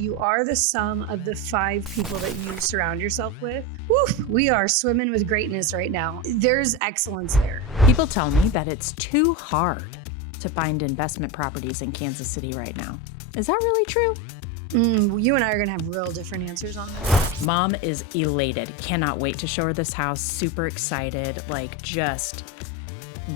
You are the sum of the 5 people that you surround yourself with. Woo, we are swimming with greatness right now. There's excellence there. People tell me that it's too hard to find investment properties in Kansas City right now. Is that really true? You and I are going to have real different answers on this. Mom is elated. Cannot wait to show her this house. Super excited, like just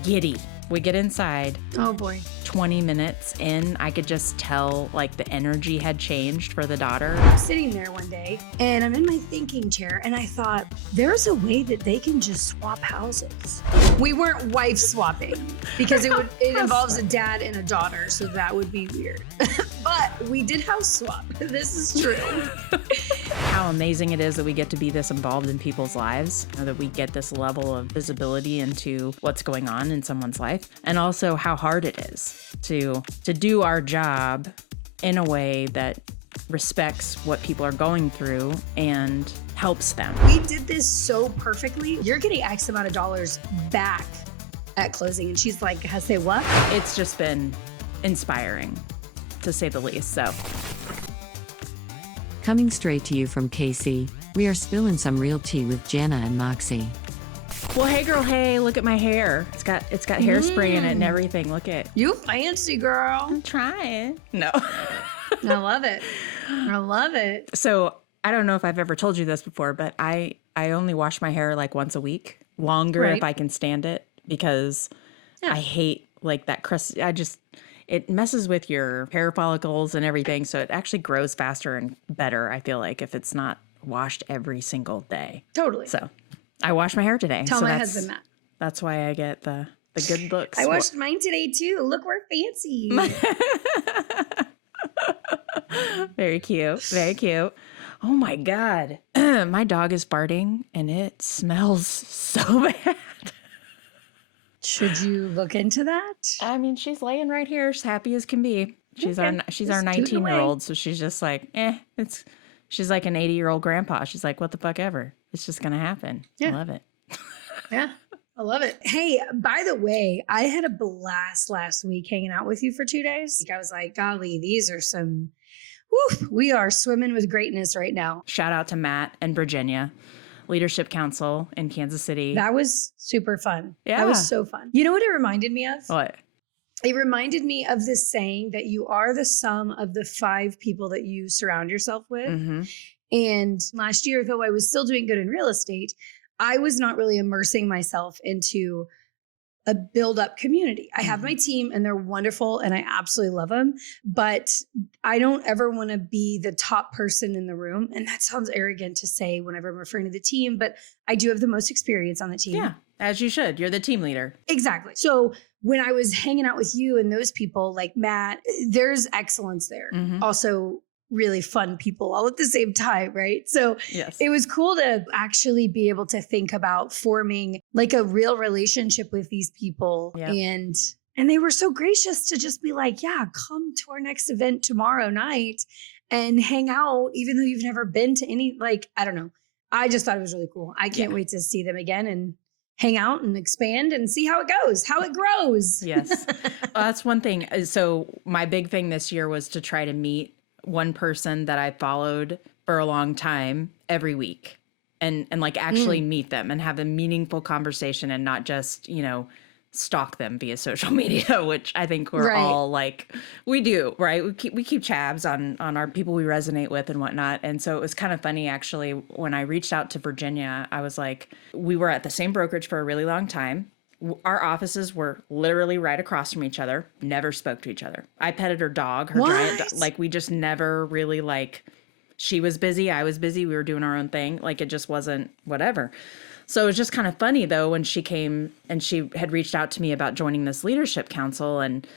giddy. We get inside. Oh boy. 20 minutes in, I could just tell like the energy had changed for the daughter. I'm sitting there one day and I'm in my thinking chair and I thought, there's a way that they can just swap houses. We weren't wife swapping because it involves a dad and a daughter, so that would be weird. But we did house swap. This is true. How amazing it is that we get to be this involved in people's lives, that we get this level of visibility into what's going on in someone's life, and also how hard it is to do our job in a way that respects what people are going through and helps them. We did this so perfectly. You're getting X amount of dollars back at closing. And she's like, say what? It's just been inspiring, to say the least. So, coming straight to you from KC, we are spilling some real tea with Jana and Moxie. well, hey girl, hey, look at my hair. It's got hairspray in it and everything. Look at. You fancy, girl. I'm trying. No. I love it. I love it. So I don't know if I've ever told you this before, but I only wash my hair like once a week, longer if I can stand it, because I hate like that crust. It messes with your hair follicles and everything. So it actually grows faster and better, I feel like, if it's not washed every single day. Totally. So I washed my hair today. Tell so my husband that. That's why I get the good looks. I washed mine today too. Look, we're fancy. Very cute. Very cute. Oh my God. My dog is farting and it smells so bad. Should you look into that? I mean, she's laying right here, as happy as can be. She's our 19-year-old, so she's just like, she's like an 80-year-old grandpa. She's like, what the fuck ever. It's just gonna happen. Yeah. I love it. Yeah. I love it. Hey, by the way, I had a blast last week hanging out with you for 2 days. I was like, golly, these are some, we are swimming with greatness right now. Shout out to Matt and Virginia, Leadership Council in Kansas City. That was super fun. Yeah. That was so fun. You know what it reminded me of? What? It reminded me of this saying that you are the sum of the 5 people that you surround yourself with. Mm-hmm. And last year, though I was still doing good in real estate, I was not really immersing myself into a build-up community. I have my team and they're wonderful and I absolutely love them, but I don't ever want to be the top person in the room. And that sounds arrogant to say whenever I'm referring to the team, but I do have the most experience on the team. Yeah, as you should. You're the team leader. Exactly. So when I was hanging out with you and those people like Matt, there's excellence there. Mm-hmm. Also, really fun people all at the same time, right? So It was cool to actually be able to think about forming like a real relationship with these people. Yep. And they were so gracious to just be like, yeah, come to our next event tomorrow night and hang out, even though you've never been to any, like, I don't know. I just thought it was really cool. I can't wait to see them again and hang out and expand and see how it goes, how it grows. Yes. Well, that's one thing. So my big thing this year was to try to meet one person that I followed for a long time every week and like actually meet them and have a meaningful conversation and not just, stalk them via social media, which I think we're all like, we do, right? We keep tabs on our people we resonate with and whatnot. And so it was kind of funny, actually, when I reached out to Virginia, I was like, we were at the same brokerage for a really long time. Our offices were literally right across from each other, never spoke to each other. I petted her dog, her giant dog. Like, we just never really, like, she was busy, I was busy, we were doing our own thing. Like, it just wasn't whatever. So it was just kind of funny, though, when she came and she had reached out to me about joining this leadership council, and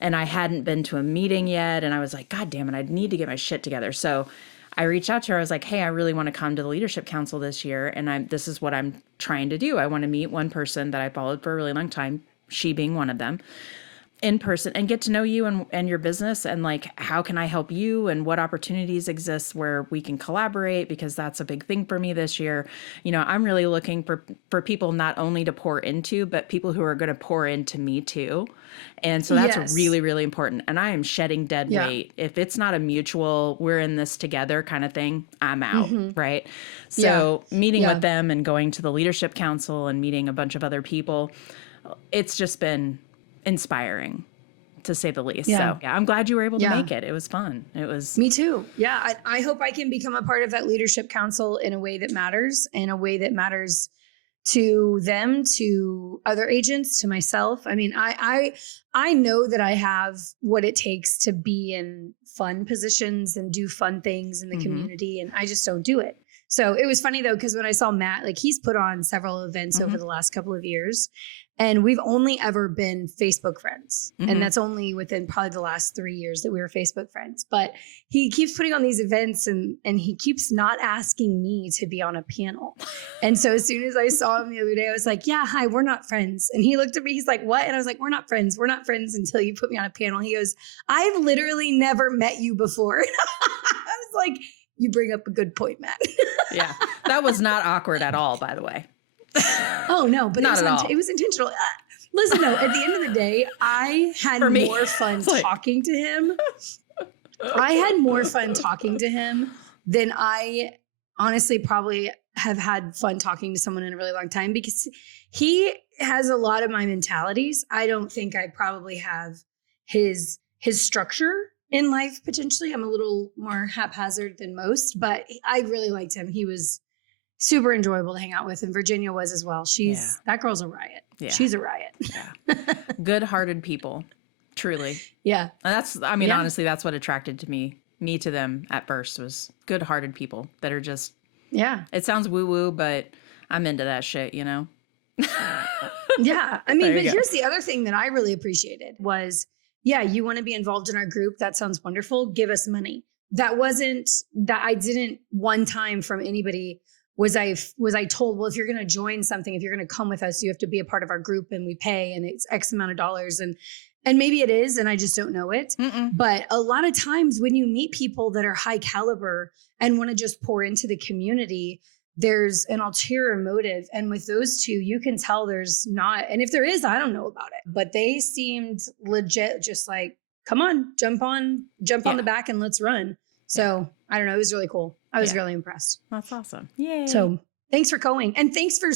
I hadn't been to a meeting yet. And I was like, God damn it, I need to get my shit together. So I reached out to her. I was like, hey, I really want to come to the leadership council this year. And this is what I'm trying to do. I want to meet one person that I followed for a really long time, she being one of them. in person and get to know you and your business, and like, how can I help you and what opportunities exist where we can collaborate, because that's a big thing for me this year. You know, I'm really looking for people not only to pour into, but people who are going to pour into me too. And so that's really, really important. And I am shedding dead weight. If it's not a mutual, we're in this together kind of thing, I'm out. Right. So meeting with them and going to the leadership council and meeting a bunch of other people, it's just been inspiring, to say the least. So I'm glad you were able to make it. It was fun. It was. Me too. Yeah. I hope I can become a part of that leadership council in a way that matters, to them, to other agents, to myself. I mean, I know that I have what it takes to be in fun positions and do fun things in the community, and I just don't do it. So it was funny though, because when I saw Matt, like he's put on several events over the last couple of years, and we've only ever been Facebook friends. And that's only within probably the last 3 years that we were Facebook friends. But he keeps putting on these events, and he keeps not asking me to be on a panel. And so as soon as I saw him the other day, I was like, yeah, hi, we're not friends. And he looked at me, he's like, what? And I was like, we're not friends. We're not friends until you put me on a panel. He goes, I've literally never met you before. I was like, you bring up a good point, Matt. Yeah. That was not awkward at all, by the way. Oh, no, but not at all. It was intentional. Listen, though, at the end of the day, I had more fun talking to him. I had more fun talking to him than I honestly probably have had fun talking to someone in a really long time, because he has a lot of my mentalities. I don't think I probably have his structure in life, potentially. I'm a little more haphazard than most, but I really liked him. He was super enjoyable to hang out with, and Virginia was as well. That girl's a riot. Yeah. She's a riot. Yeah. Good-hearted people, truly. Yeah. And honestly, that's what attracted to me to them at first, was good-hearted people that are just, it sounds woo-woo, but I'm into that shit, you know? Yeah. I mean, but here's the other thing that I really appreciated was, you want to be involved in our group? That sounds wonderful. Give us money. That I didn't one time from anybody was I told, well, if you're going to join something, if you're going to come with us, you have to be a part of our group, and we pay, and it's X amount of dollars. And maybe it is, and I just don't know it. But a lot of times when you meet people that are high caliber and want to just pour into the community, there's an ulterior motive. And with those two, you can tell there's not. And if there is, I don't know about it. But they seemed legit, just like, come on, jump on the back and let's run. So I don't know. It was really cool. I was really impressed. That's awesome. Yay. So thanks for going. And thanks for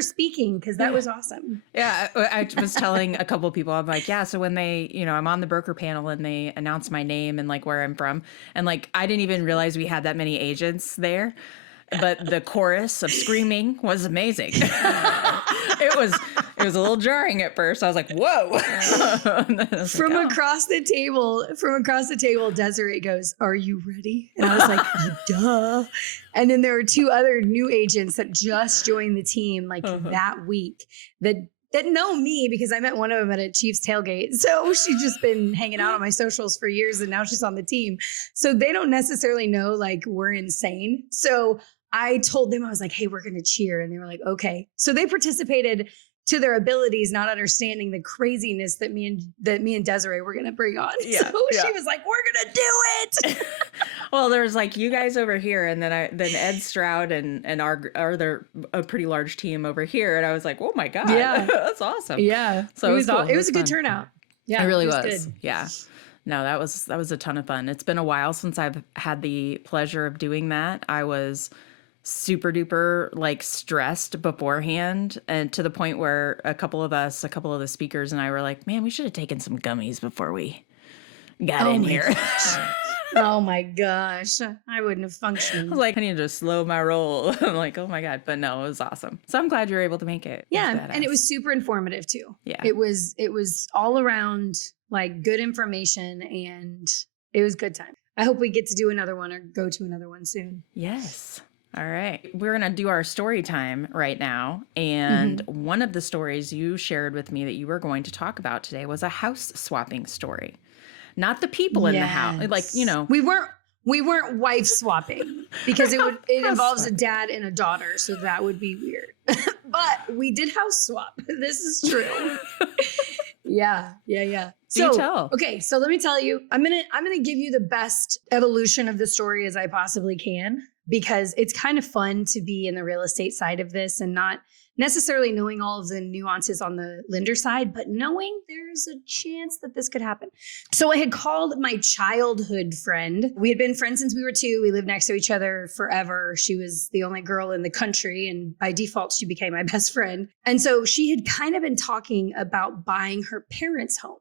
speaking, because that was awesome. Yeah. I was telling a couple of people, I'm like, so when they, I'm on the broker panel and they announce my name and like where I'm from, and like, I didn't even realize we had that many agents there. But the chorus of screaming was amazing. It was a little jarring at first. I was like, whoa. From across the table, Desiree goes, are you ready? And I was like, duh. And then there were two other new agents that just joined the team that week that know me, because I met one of them at a Chiefs tailgate. So she's just been hanging out on my socials for years, and now she's on the team. So they don't necessarily know like we're insane. So I told them, I was like, hey, we're going to cheer. And they were like, okay. So they participated to their abilities, not understanding the craziness that me and Desiree were going to bring on. She was like, we're going to do it. Well, there's like you guys over here, and then Ed Stroud and they're a pretty large team over here. And I was like, oh my God, that's awesome. Yeah. So it was a good turnout. Yeah, it really was. Good. Yeah. No, that was a ton of fun. It's been a while since I've had the pleasure of doing that. I was super duper like stressed beforehand, and to the point where a couple of the speakers and I were like, man, we should have taken some gummies before we got in here. Oh my gosh. I wouldn't have functioned. I was like, I need to slow my roll. I'm like, oh my God. But no, it was awesome. So I'm glad you were able to make it. Yeah. And it was super informative too. Yeah. It was all around like good information, and it was good time. I hope we get to do another one or go to another one soon. Yes. All right. We're going to do our story time right now. And one of the stories you shared with me that you were going to talk about today was a house swapping story. Not the people in the house. Like, we weren't wife swapping, because it involves a dad and a daughter. So that would be weird. But we did house swap. This is true. Yeah. Do tell. Okay, so let me tell you, I'm gonna give you the best evolution of the story as I possibly can, because it's kind of fun to be in the real estate side of this and not necessarily knowing all of the nuances on the lender side, but knowing there's a chance that this could happen. So I had called my childhood friend. We had been friends since we were 2. We lived next to each other forever. She was the only girl in the country, and by default, she became my best friend. And so she had kind of been talking about buying her parents' home.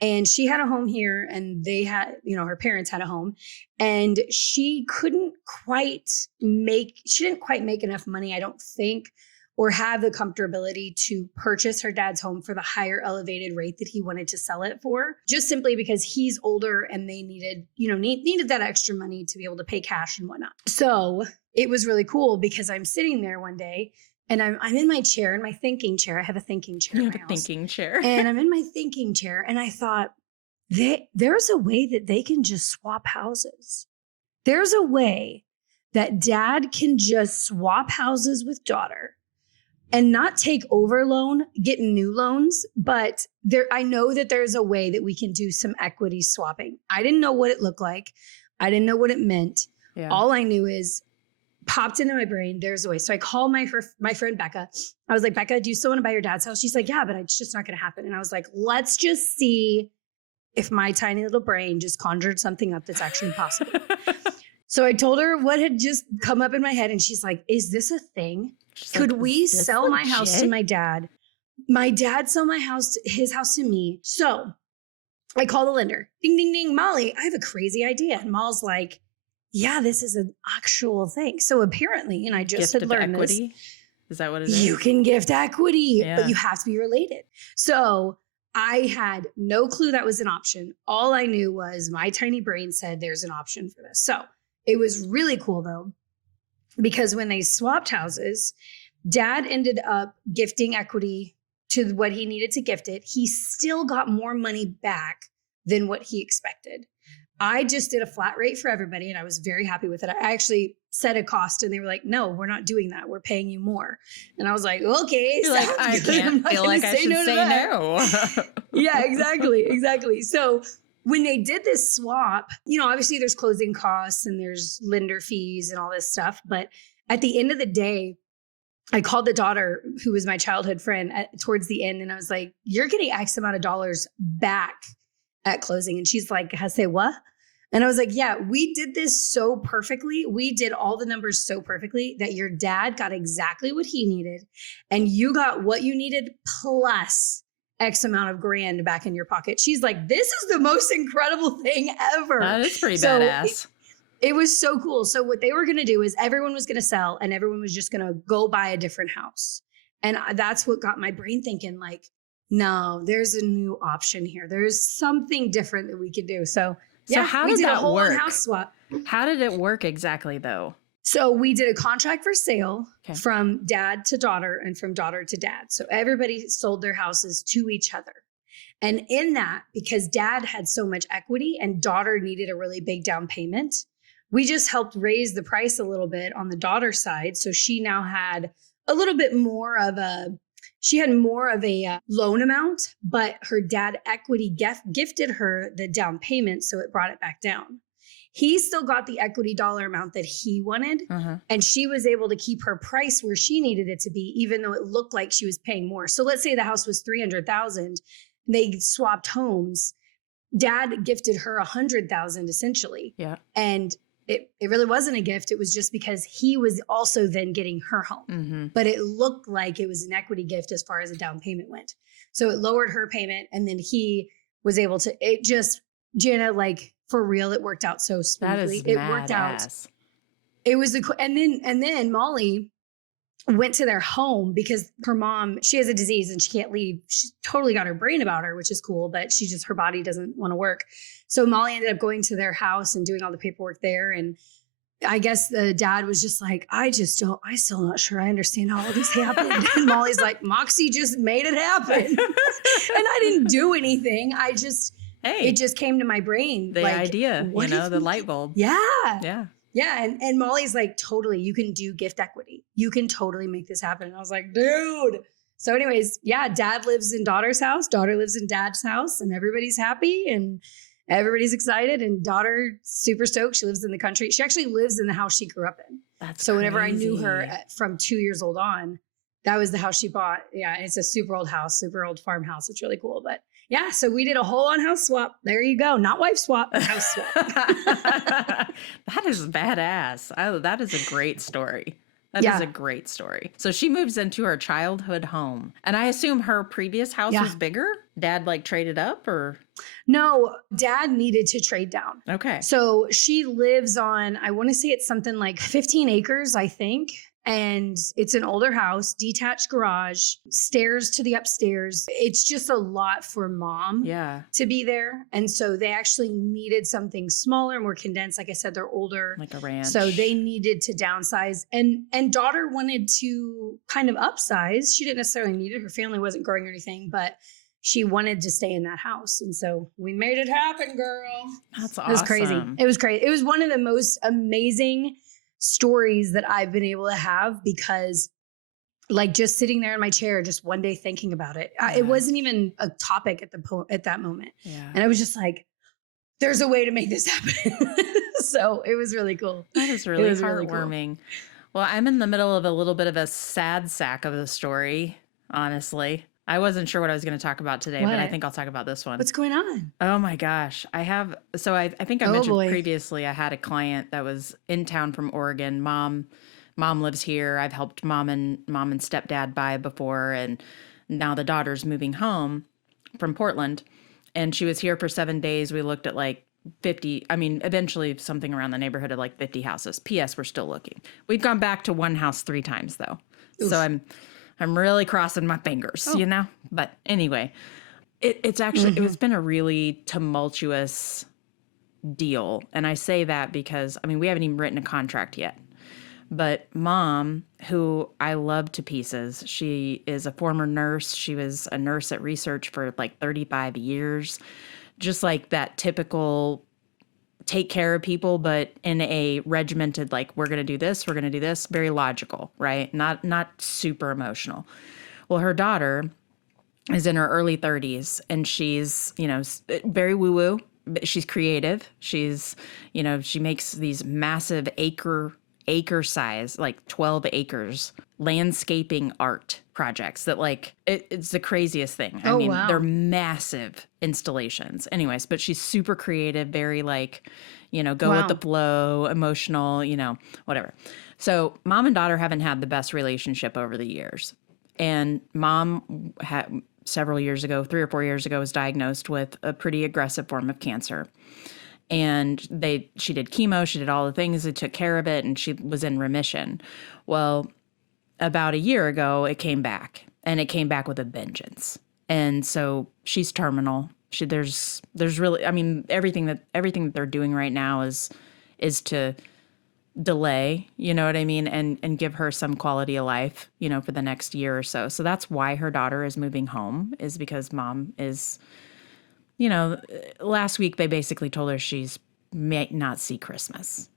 And she had a home here, and they had, her parents had a home, and she didn't quite make enough money, I don't think, or have the comfortability to purchase her dad's home for the higher elevated rate that he wanted to sell it for, just simply because he's older and they needed that extra money to be able to pay cash and whatnot. So it was really cool because I'm sitting there one day and I'm in my chair, in my thinking chair. I have a thinking chair. You have a thinking chair. And I'm in my thinking chair and I thought, there's a way that they can just swap houses. There's a way that dad can just swap houses with daughter and not take over loan, get new loans. But I know that there's a way that we can do some equity swapping. I didn't know what it looked like. I didn't know what it meant. Yeah. All I knew is popped into my brain, there's a way. So I called my friend Becca. I was like, Becca, do you still want to buy your dad's house? She's like, yeah, but it's just not going to happen. And I was like, let's just see if my tiny little brain just conjured something up that's actually possible. So I told her what had just come up in my head. And she's like, is this a thing? Could we sell my house to my dad? My dad sell his house to me. So I call the lender. Ding, ding, ding. Molly, I have a crazy idea. And Molly's like, yeah, this is an actual thing. So apparently, and I just had learned equity? This. Is that what it is? You can gift equity, but you have to be related. So I had no clue that was an option. All I knew was my tiny brain said there's an option for this. So it was really cool though, because when they swapped houses, dad ended up gifting equity to what he needed to gift it. He still got more money back than what he expected. I just did a flat rate for everybody and I was very happy with it. I actually set a cost and they were like, no, we're not doing that. We're paying you more. And I was like, okay. You're like, I can't feel like I should say no. Yeah, exactly. So when they did this swap, obviously there's closing costs and there's lender fees and all this stuff. But at the end of the day, I called the daughter who was my childhood friend towards the end. And I was like, you're getting X amount of dollars back at closing. And she's like, say what? And I was like, yeah, we did this so perfectly. We did all the numbers so perfectly that your dad got exactly what he needed. And you got what you needed plus X amount of grand back in your pocket. She's like, this is the most incredible thing ever. That is pretty badass. It was so cool. So what they were going to do is everyone was going to sell and everyone was just going to go buy a different house. And that's what got my brain thinking like, no, there's a new option here. There's something different that we could do. So how did that work? House swap. How did it work exactly though? So we did a contract for sale from dad to daughter and from daughter to dad. So everybody sold their houses to each other. And in that, because dad had so much equity and daughter needed a really big down payment, we just helped raise the price a little bit on the daughter side. So she now had a little bit more of a loan amount, but her dad equity gifted her the down payment. So it brought it back down. He still got the equity dollar amount that he wanted. And she was able to keep her price where she needed it to be, even though it looked like she was paying more. So let's say the house was $300,000. They swapped homes. Dad gifted her $100,000 essentially. Yeah. And it really wasn't a gift. It was just because he was also then getting her home. But it looked like it was an equity gift as far as a down payment went. So it lowered her payment. And then he was able to, Jana, like for real, it worked out so smoothly. It worked out. It was and then Molly went to their home because her mom, she has a disease and she can't leave. She totally got her brain about her, which is cool, but her body doesn't want to work. So Molly ended up going to their house and doing all the paperwork there. And I guess the dad was just like, I'm still not sure I understand how all this happened. And Molly's like, Moxie just made it happen. And I didn't do anything. It just came to my brain. The idea, the light bulb. Yeah. And Molly's like, totally, you can do gift equity. You can totally make this happen. And I was like, dude. So anyways, yeah, dad lives in daughter's house, daughter lives in dad's house, and everybody's happy and everybody's excited, and daughter super stoked. She lives in the country. She actually lives in the house she grew up in. That's so whenever crazy. I knew her from 2 years old on, that was the house she bought. Yeah, it's a super old house, super old farmhouse. It's really cool. But yeah, so we did a whole on house swap. There you go. Not wife swap, but house swap. That is badass. That is a great story. That is a great story. So she moves into her childhood home. And I assume her previous house was bigger? Dad like traded up or? No, dad needed to trade down. Okay. So she lives on, I want to say it's something like 15 acres, I think. And it's an older house, detached garage, stairs to the upstairs. It's just a lot for mom to be there. And so they actually needed something smaller, more condensed. Like I said, they're older. Like a ranch. So they needed to downsize. And daughter wanted to kind of upsize. She didn't necessarily need it. Her family wasn't growing or anything, but she wanted to stay in that house. And so we made it happen, girl. That's awesome. It was crazy. It was great. It was one of the most amazing stories that I've been able to have, because like just sitting there in my chair, just one day thinking about it, it wasn't even a topic at that moment. Yeah. And I was just like, there's a way to make this happen. So it was really cool. That is really heartwarming. Really cool. Well, I'm in the middle of a little bit of a sad sack of the story, honestly. I wasn't sure what I was going to talk about today, but I think I'll talk about this one. What's going on? Oh my gosh. I think I mentioned previously, I had a client that was in town from Oregon. Mom lives here. I've helped mom and stepdad buy before. And now the daughter's moving home from Portland, and she was here for 7 days. We looked at like 50, eventually something around the neighborhood of like 50 houses. P.S. We're still looking. We've gone back to one house 3 times though. Oof. So I'm really crossing my fingers, you know? But anyway, it's actually, it's been a really tumultuous deal. And I say that because, we haven't even written a contract yet. But mom, who I love to pieces, she is a former nurse. She was a nurse at Research for like 35 years. Just like that typical take care of people, but in a regimented, like, we're going to do this, very logical, right? Not super emotional. Well, her daughter is in her early 30s, and she's, very woo-woo, but she's creative. She's, she makes these massive acre size, like 12 acres, landscaping art projects that like, it's the craziest thing. Wow. They're massive installations anyways, but she's super creative, very like, go with the flow, emotional, whatever. So mom and daughter haven't had the best relationship over the years. And mom had several years ago, 3 or 4 years ago, was diagnosed with a pretty aggressive form of cancer. And she did chemo, she did all the things, they took care of it, and she was in remission. Well, about a year ago, it came back, and it came back with a vengeance. And so she's terminal. There's really, everything that they're doing right now is to delay, you know what I mean, and give her some quality of life, for the next year or so. So that's why her daughter is moving home, is because mom is, last week they basically told her she's may not see Christmas,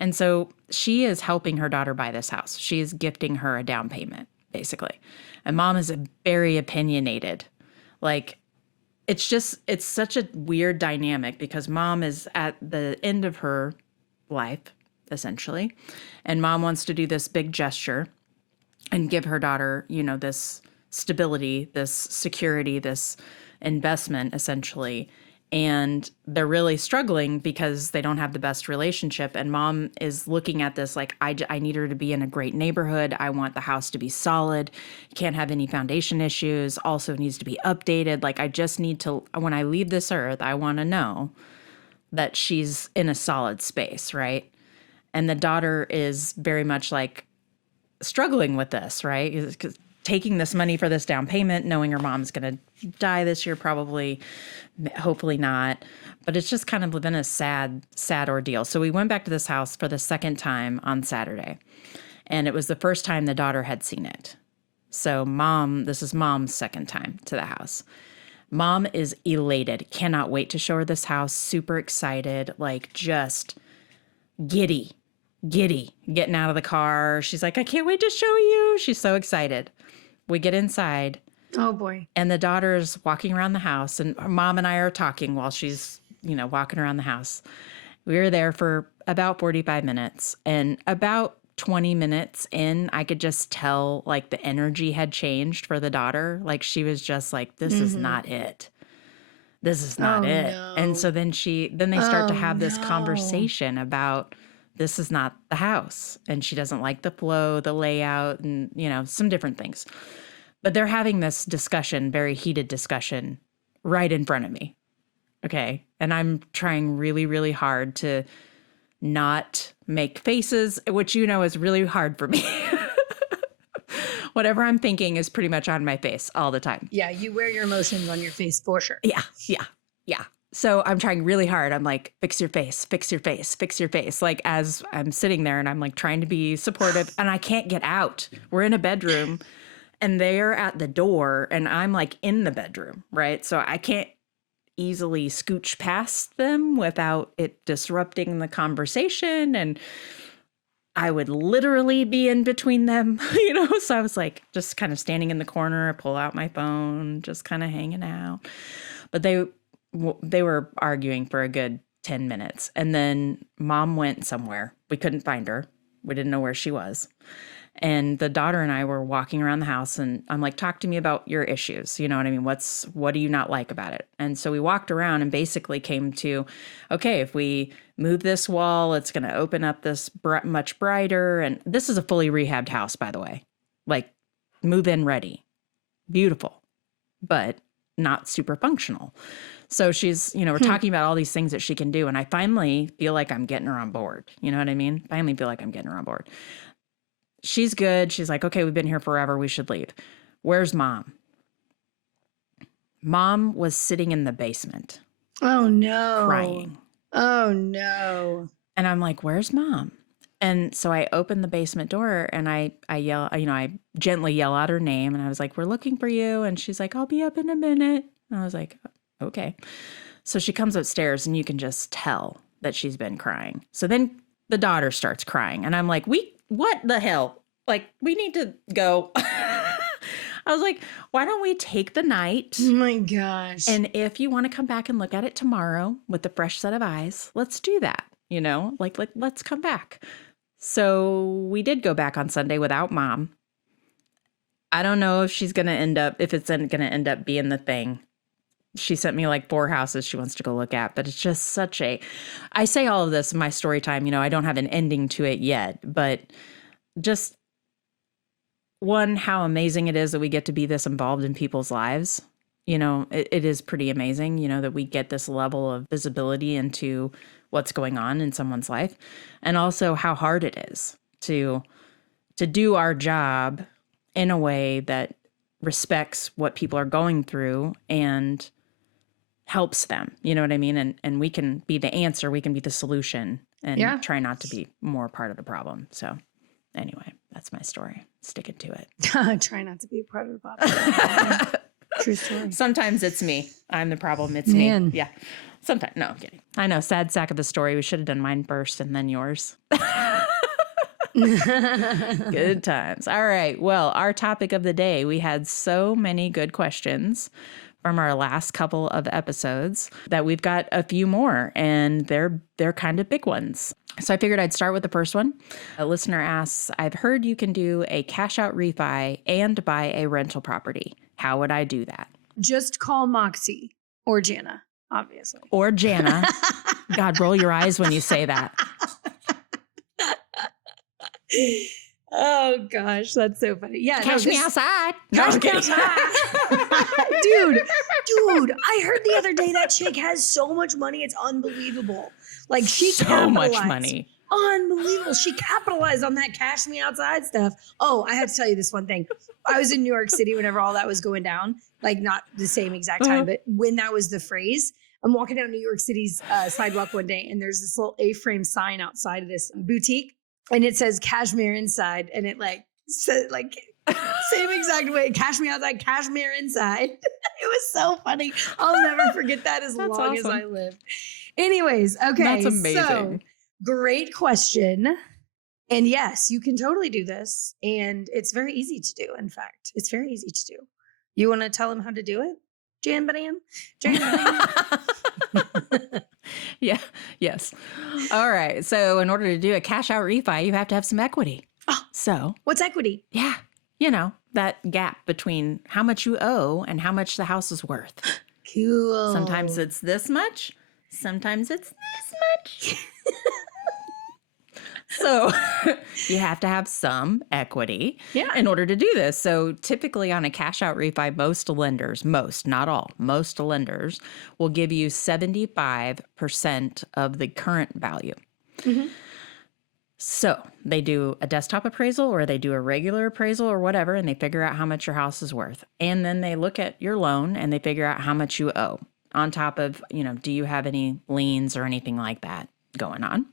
and so she is helping her daughter buy this house. She is gifting her a down payment, basically. And mom is a very opinionated, like, it's such a weird dynamic, because mom is at the end of her life, essentially. And mom wants to do this big gesture and give her daughter, this stability, this security, this investment, essentially. And they're really struggling because they don't have the best relationship. And mom is looking at this like, I need her to be in a great neighborhood. I want the house to be solid. Can't have any foundation issues. Also needs to be updated. Like, I just need to, when I leave this earth, I want to know that she's in a solid space, right? And the daughter is very much like struggling with this, right? Because taking this money for this down payment, knowing her mom's going to die this year, probably, hopefully not. But it's just kind of been a sad ordeal. So we went back to this house for the second time on Saturday. And it was the first time the daughter had seen it. So this is mom's second time to the house. Mom is elated, cannot wait to show her this house, super excited, like just giddy, getting out of the car. She's like, I can't wait to show you. She's so excited. We get inside. Oh boy. And the daughter's walking around the house, and mom and I are talking while she's, walking around the house. We were there for about 45 minutes, and about 20 minutes in, I could just tell like the energy had changed for the daughter. Like she was just like, this is not it. This is not it. No. And so then they start to have this conversation about this is not the house. And she doesn't like the flow, the layout, and, some different things. But they're having this discussion, very heated discussion, right in front of me. Okay. And I'm trying really, really hard to not make faces, which is really hard for me. Whatever I'm thinking is pretty much on my face all the time. Yeah, you wear your emotions on your face for sure. Yeah. So I'm trying really hard. I'm like, fix your face, fix your face, fix your face. Like as I'm sitting there and I'm like trying to be supportive and I can't get out. We're in a bedroom and they're at the door and I'm like in the bedroom, right? So I can't easily scooch past them without it disrupting the conversation, and I would literally be in between them, so I was like just kind of standing in the corner. I pull out my phone, just kind of hanging out. But they were arguing for a good 10 minutes, and then mom went somewhere. We couldn't find her. We didn't know where she was. And the daughter and I were walking around the house, and I'm like, talk to me about your issues. You know what I mean? What do you not like about it? And so we walked around and basically came to, okay, if we move this wall, it's going to open up this much brighter. And this is a fully rehabbed house, by the way, like move in ready, beautiful, but not super functional. So she's, we're talking about all these things that she can do. And I finally feel like I'm getting her on board. You know what I mean? Finally feel like I'm getting her on board. She's good. She's like, okay, we've been here forever. We should leave. Where's mom? Mom was sitting in the basement. Oh, no. Crying. Oh, no. And I'm like, where's mom? And so I open the basement door and I yell, I gently yell out her name. And I was like, we're looking for you. And she's like, I'll be up in a minute. And I was like, okay. So she comes upstairs and you can just tell that she's been crying. So then the daughter starts crying. And I'm like, what the hell? Like, we need to go. I was like, why don't we take the night? Oh my gosh. And if you want to come back and look at it tomorrow with a fresh set of eyes, let's do that. Let's come back. So we did go back on Sunday without mom. I don't know if it's going to end up being the thing. She sent me like 4 houses she wants to go look at, but it's just I say all of this in my story time, I don't have an ending to it yet, but just one, how amazing it is that we get to be this involved in people's lives. It is pretty amazing, that we get this level of visibility into what's going on in someone's life, and also how hard it is to do our job in a way that respects what people are going through and helps them. You know what I mean? And we can be the answer, we can be the solution, and try not to be more part of the problem. So anyway, that's my story. Sticking to it. Try not to be a part of the problem. True story. Sometimes it's me. I'm the problem. It's Man. me. Yeah. Sometimes. No, I'm kidding. I know. Sad sack of the story. We should have done mine first and then yours. Good times. All right. Well, our topic of the day, we had so many good questions from our last couple of episodes that we've got a few more, and they're kind of big ones. So I figured I'd start with the first one. A listener asks, I've heard you can do a cash out refi and buy a rental property. How would I do that? Just call Moxie or Jana, obviously. Or Jana. God, roll your eyes when you say that. Oh gosh, that's so funny. Yeah, Cash me outside. Cash me outside. dude, I heard the other day that chick has so much money, it's unbelievable. Like she so much money. Unbelievable. She capitalized on that cash me outside stuff. Oh, I have to tell you this one thing. I was in New York City whenever all that was going down, like not the same exact time, but when that was the phrase. I'm walking down New York City's sidewalk one day, and there's this little A-frame sign outside of this boutique. And it says cashmere inside, and it said same exact way, cash me outside, cashmere inside. It was so funny. I'll never forget that as long as I live. Anyways, okay. That's amazing. So, great question. And yes, you can totally do this. And it's very easy to do. In fact, it's very easy to do. You want to tell them how to do it? Jan Badan? Yeah. Yes. All right. So in order to do a cash out refi, you have to have some equity. Oh, so what's equity? Yeah. That gap between how much you owe and how much the house is worth. Cool. Sometimes it's this much. Sometimes it's this much. So you have to have some equity in order to do this. So typically on a cash out refi, most lenders, not all, most lenders will give you 75% of the current value. Mm-hmm. So they do a desktop appraisal or they do a regular appraisal or whatever, and they figure out how much your house is worth. And then they look at your loan and they figure out how much you owe on top of, do you have any liens or anything like that going on?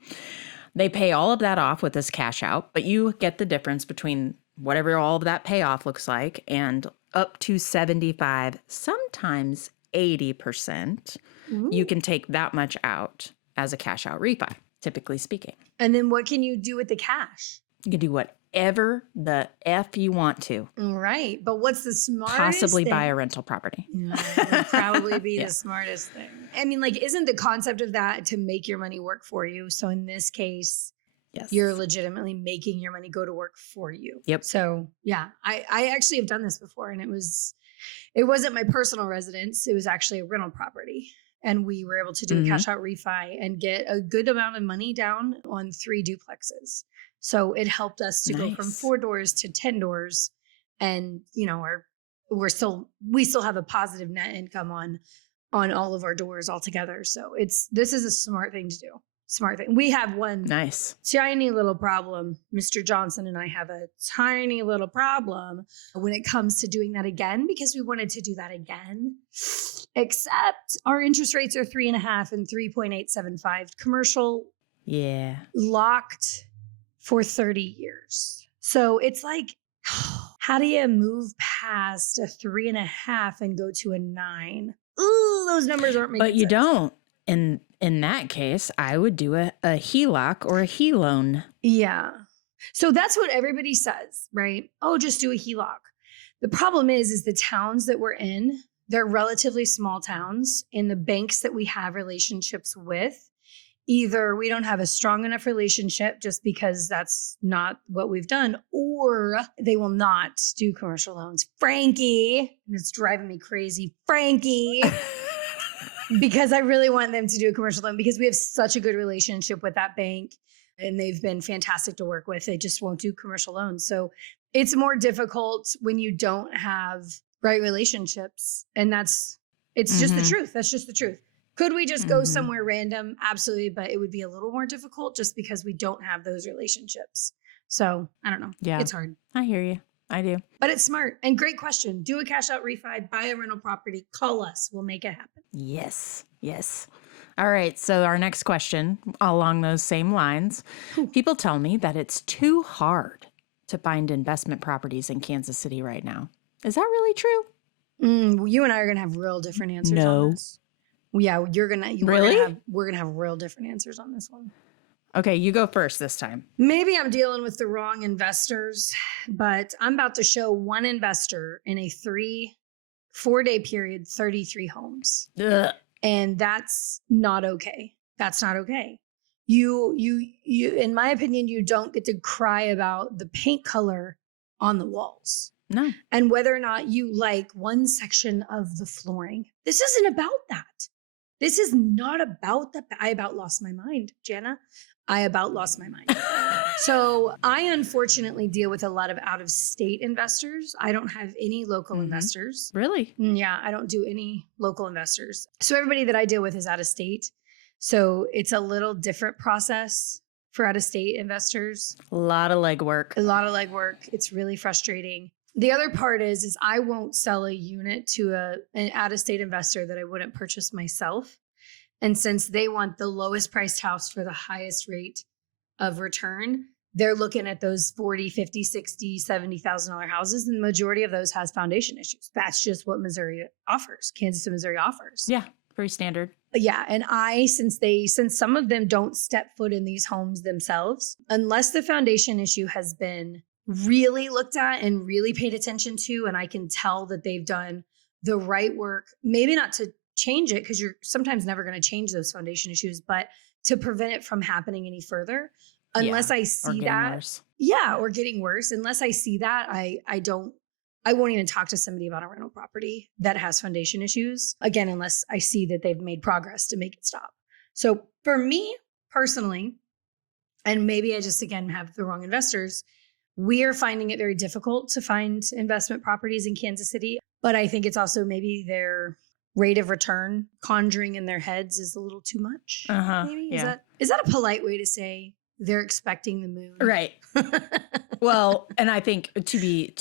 They pay all of that off with this cash out, but you get the difference between whatever all of that payoff looks like and up to 75, sometimes 80%. Ooh. You can take that much out as a cash out refi, typically speaking. And then what can you do with the cash? You can do whatever the F you want to. Right. But what's the smartest Possibly thing? buy a rental property. That would probably be the smartest thing. I mean, isn't the concept of that to make your money work for you? So in this case, you're legitimately making your money go to work for you. Yep. So yeah, I actually have done this before, and it wasn't my personal residence. It was actually a rental property. And we were able to do a cash out refi and get a good amount of money down on 3 duplexes. So it helped us to go from 4 doors to 10 doors. And, we still have a positive net income on all of our doors altogether. So this is a smart thing to do. Smart thing. We have one tiny little problem. Mr. Johnson and I have a tiny little problem when it comes to doing that again, because we wanted to do that again. Except our interest rates are 3.5 and 3.875. Commercial, locked for 30 years. So it's like, how do you move past a 3.5 and go to a 9? Ooh, those numbers aren't making sense. But you don't. In that case, I would do a HELOC or a HELOAN. Yeah. So that's what everybody says, right? Oh, just do a HELOC. The problem is the towns that we're in, they're relatively small towns, and the banks that we have relationships with, either we don't have a strong enough relationship just because that's not what we've done, or they will not do commercial loans. Frankie, it's driving me crazy. Frankie. Because I really want them to do a commercial loan because we have such a good relationship with that bank and they've been fantastic to work with. They just won't do commercial loans. So it's more difficult when you don't have right relationships. And it's just the truth. That's just the truth. Could we just go somewhere random? Absolutely. But it would be a little more difficult just because we don't have those relationships. So I don't know. Yeah. It's hard. I hear you. I do. But it's smart. And great question. Do a cash out refi, buy a rental property, call us. We'll make it happen. Yes. Yes. All right. So our next question along those same lines. People tell me that it's too hard to find investment properties in Kansas City right now. Is that really true? You and I are going to have real different answers on this. Yeah, we're going to have real different answers on this one. Okay, you go first this time. Maybe I'm dealing with the wrong investors, but I'm about to show one investor in a 4-day period, 33 homes. Ugh. And that's not okay. That's not okay. You, in my opinion, you don't get to cry about the paint color on the walls. No. And whether or not you like one section of the flooring. This isn't about that. This is not about that. I about lost my mind, Jana. I about lost my mind. So I unfortunately deal with a lot of out-of-state investors. I don't have any local investors. Really? Yeah, I don't do any local investors. So everybody that I deal with is out of state. So it's a little different process for out-of-state investors. A lot of legwork. It's really frustrating. The other part is I won't sell a unit to an out-of-state investor that I wouldn't purchase myself. And since they want the lowest priced house for the highest rate of return, they're looking at those $40,000, $50,000, $60,000, $70,000 houses. And the majority of those has foundation issues. That's just what Missouri offers. Kansas and Missouri offers. Yeah. Pretty standard. Yeah. And since some of them don't step foot in these homes themselves, unless the foundation issue has been really looked at and really paid attention to, and I can tell that they've done the right work, maybe not to change it, because you're sometimes never going to change those foundation issues, but to prevent it from happening any further. Unless I see that. Worse. Yeah. Or getting worse. Unless I see that, I won't even talk to somebody about a rental property that has foundation issues. Again, unless I see that they've made progress to make it stop. So for me personally, and maybe I just, again, have the wrong investors, we are finding it very difficult to find investment properties in Kansas City. But I think it's also maybe their rate of return conjuring in their heads is a little too much. Maybe? Yeah. Is that a polite way to say they're expecting the moon? Right. Well, and I think to be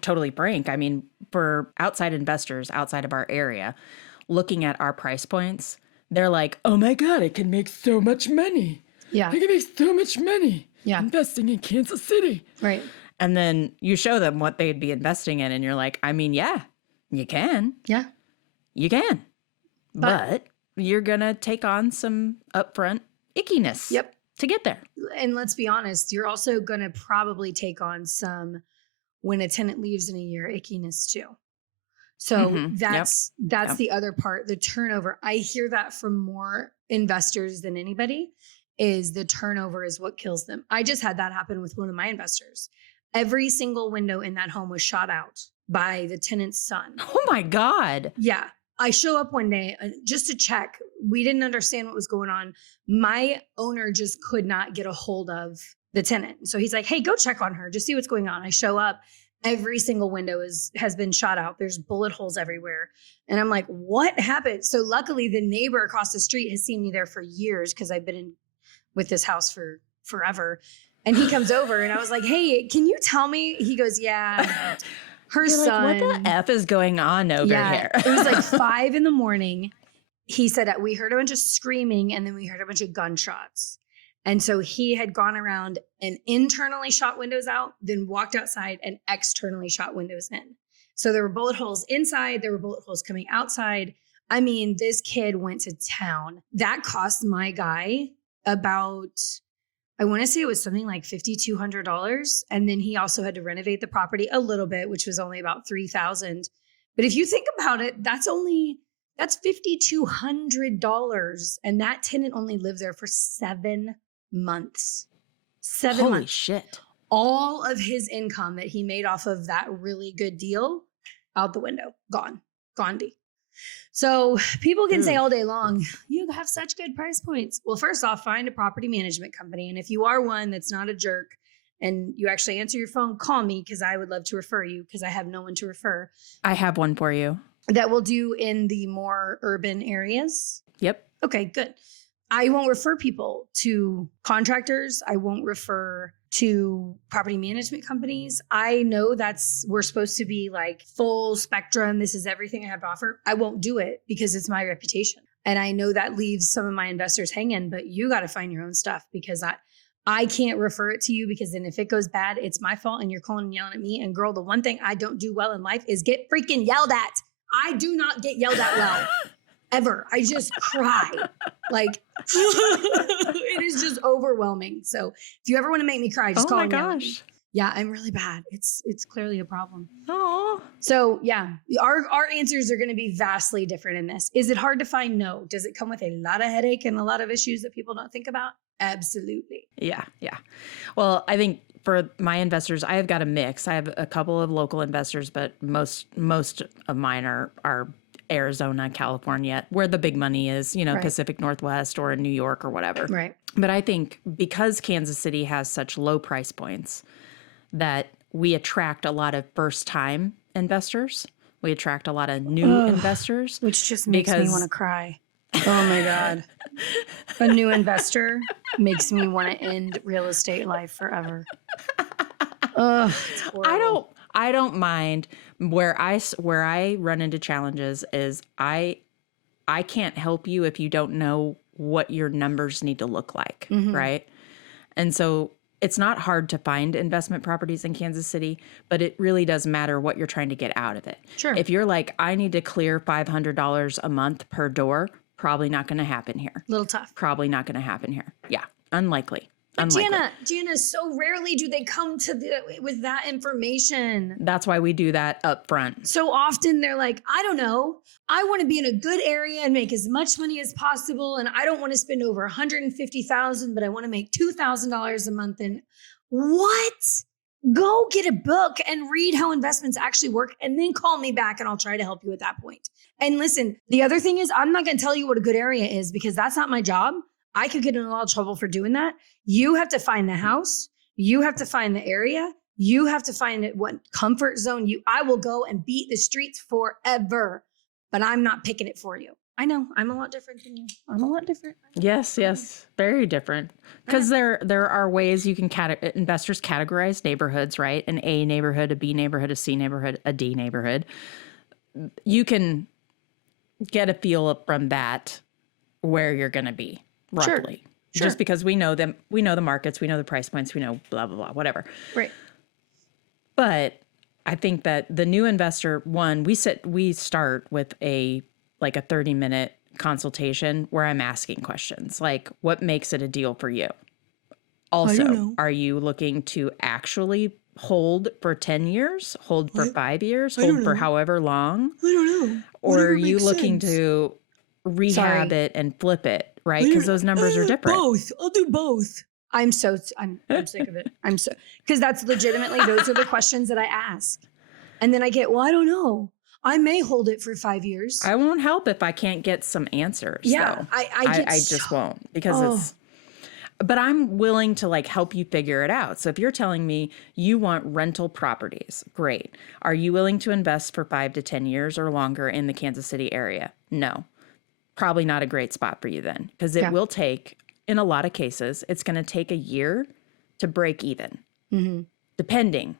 totally frank, I mean, for outside investors outside of our area, looking at our price points, they're like, oh my God, I can make so much money. Yeah. I can make so much money investing in Kansas City. Right. And then you show them what they'd be investing in and you're like, I mean, yeah, you can. Yeah. You can. But you're going to take on some upfront ickiness. Yep. To get there. And let's be honest, you're also going to probably take on some, when a tenant leaves in a year, ickiness too. So that's the other part, the turnover. I hear that from more investors than anybody, is the turnover is what kills them. I just had that happen with one of my investors. Every single window in that home was shot out by the tenant's son. Oh my God. Yeah. I show up one day just to check. We didn't understand what was going on. My owner just could not get a hold of the tenant. So he's like, hey, go check on her. Just see what's going on. I show up. Every single window has been shot out. There's bullet holes everywhere. And I'm like, what happened? So luckily the neighbor across the street has seen me there for years, because I've been in with this house for forever. And he comes over and I was like, hey, can you tell me? He goes, yeah. Her son. Like, what the F is going on over here? It was like 5 a.m. He said that we heard a bunch of screaming and then we heard a bunch of gunshots. And so he had gone around and internally shot windows out, then walked outside and externally shot windows in. So there were bullet holes inside. There were bullet holes coming outside. I mean, this kid went to town. That cost my guy about, I want to say it was something like $5,200. And then he also had to renovate the property a little bit, which was only about $3,000. But if you think about it, that's $5,200. And that tenant only lived there for 7 months. 7 months. Holy shit. All of his income that he made off of that really good deal out the window, gone. So people can say all day long, you have such good price points. Well, first off, find a property management company. And if you are one that's not a jerk and you actually answer your phone, call me, because I would love to refer you, because I have no one to refer. I have one for you. That will do in the more urban areas? Yep. Okay, good. I won't refer people to contractors. I won't refer to property management companies. I know we're supposed to be like full spectrum. This is everything I have to offer. I won't do it because it's my reputation. And I know that leaves some of my investors hanging, but you got to find your own stuff, because I can't refer it to you, because then if it goes bad, it's my fault and you're calling and yelling at me. And girl, the one thing I don't do well in life is get freaking yelled at. I do not get yelled at well. Ever. I just cry. Like, it is just overwhelming. So if you ever want to make me cry, just call me. Oh my gosh. Yeah, I'm really bad. It's clearly a problem. Oh. So yeah, our answers are going to be vastly different in this. Is it hard to find? No. Does it come with a lot of headache and a lot of issues that people don't think about? Absolutely. Yeah. Well, I think for my investors, I have got a mix. I have a couple of local investors, but most of mine are Arizona, California, where the big money is, right. Pacific Northwest or in New York or whatever. Right. But I think because Kansas City has such low price points, that we attract a lot of first-time investors. We attract a lot of new investors. Which just makes me want to cry. Oh my God. A new investor makes me want to end real estate life forever. It's horrible. I don't mind. Where I run into challenges is I can't help you if you don't know what your numbers need to look like, right? And so it's not hard to find investment properties in Kansas City, but it really does matter what you're trying to get out of it. Sure. If you're like, I need to clear $500 a month per door, probably not going to happen here. Little tough. Probably not going to happen here. Yeah. Unlikely. But Jana, so rarely do they come with that information. That's why we do that up front. So often they're like, I don't know. I want to be in a good area and make as much money as possible. And I don't want to spend over $150,000, but I want to make $2,000 a month. And what? Go get a book and read how investments actually work, and then call me back and I'll try to help you at that point. And listen, the other thing is, I'm not going to tell you what a good area is because that's not my job. I could get in a lot of trouble for doing that. You have to find the house. You have to find the area. You have to find what comfort zone I will go and beat the streets forever, but I'm not picking it for you. I know I'm a lot different than you. I'm a lot different. Yes, very different. Because there are ways you can investors categorize neighborhoods, right? An A neighborhood, a B neighborhood, a C neighborhood, a D neighborhood. You can get a feel from that where you're going to be roughly. Sure. Just because we know them, we know the markets, we know the price points, we know blah, blah, blah, whatever. Right. But I think that the new investor, we start with a 30-minute consultation where I'm asking questions like, what makes it a deal for you? Also, are you looking to actually hold for 10 years, hold for 5 years, hold for however long? I don't know. Or are you looking to rehab it and flip it? Right? Because those numbers are different. Both. I'll do both. I'm sick of it. Because that's legitimately, those are the questions that I ask. And then I get, I don't know. I may hold it for 5 years. I won't help if I can't get some answers. Yeah. Though. I just won't because but I'm willing to help you figure it out. So if you're telling me you want rental properties, great. Are you willing to invest for 5 to 10 years or longer in the Kansas City area? No. Probably not a great spot for you then, because it will take, in a lot of cases, it's going to take a year to break even, depending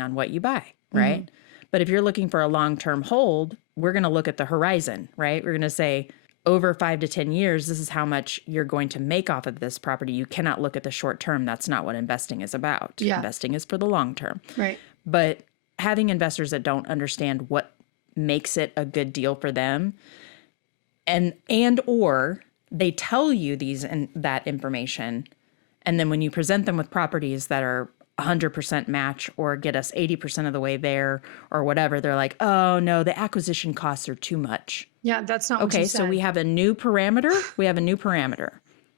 on what you buy, right? Mm-hmm. But if you're looking for a long-term hold, we're going to look at the horizon, right? We're going to say over 5 to 10 years, this is how much you're going to make off of this property. You cannot look at the short term. That's not what investing is about. Yeah. Investing is for the long term. Right. But having investors that don't understand what makes it a good deal for them, and or they tell you these and that information, and then when you present them with properties that are 100% match or get us 80% of the way there or whatever, they're like, oh no, the acquisition costs are too much. Yeah, that's not what you said. So we have a new parameter.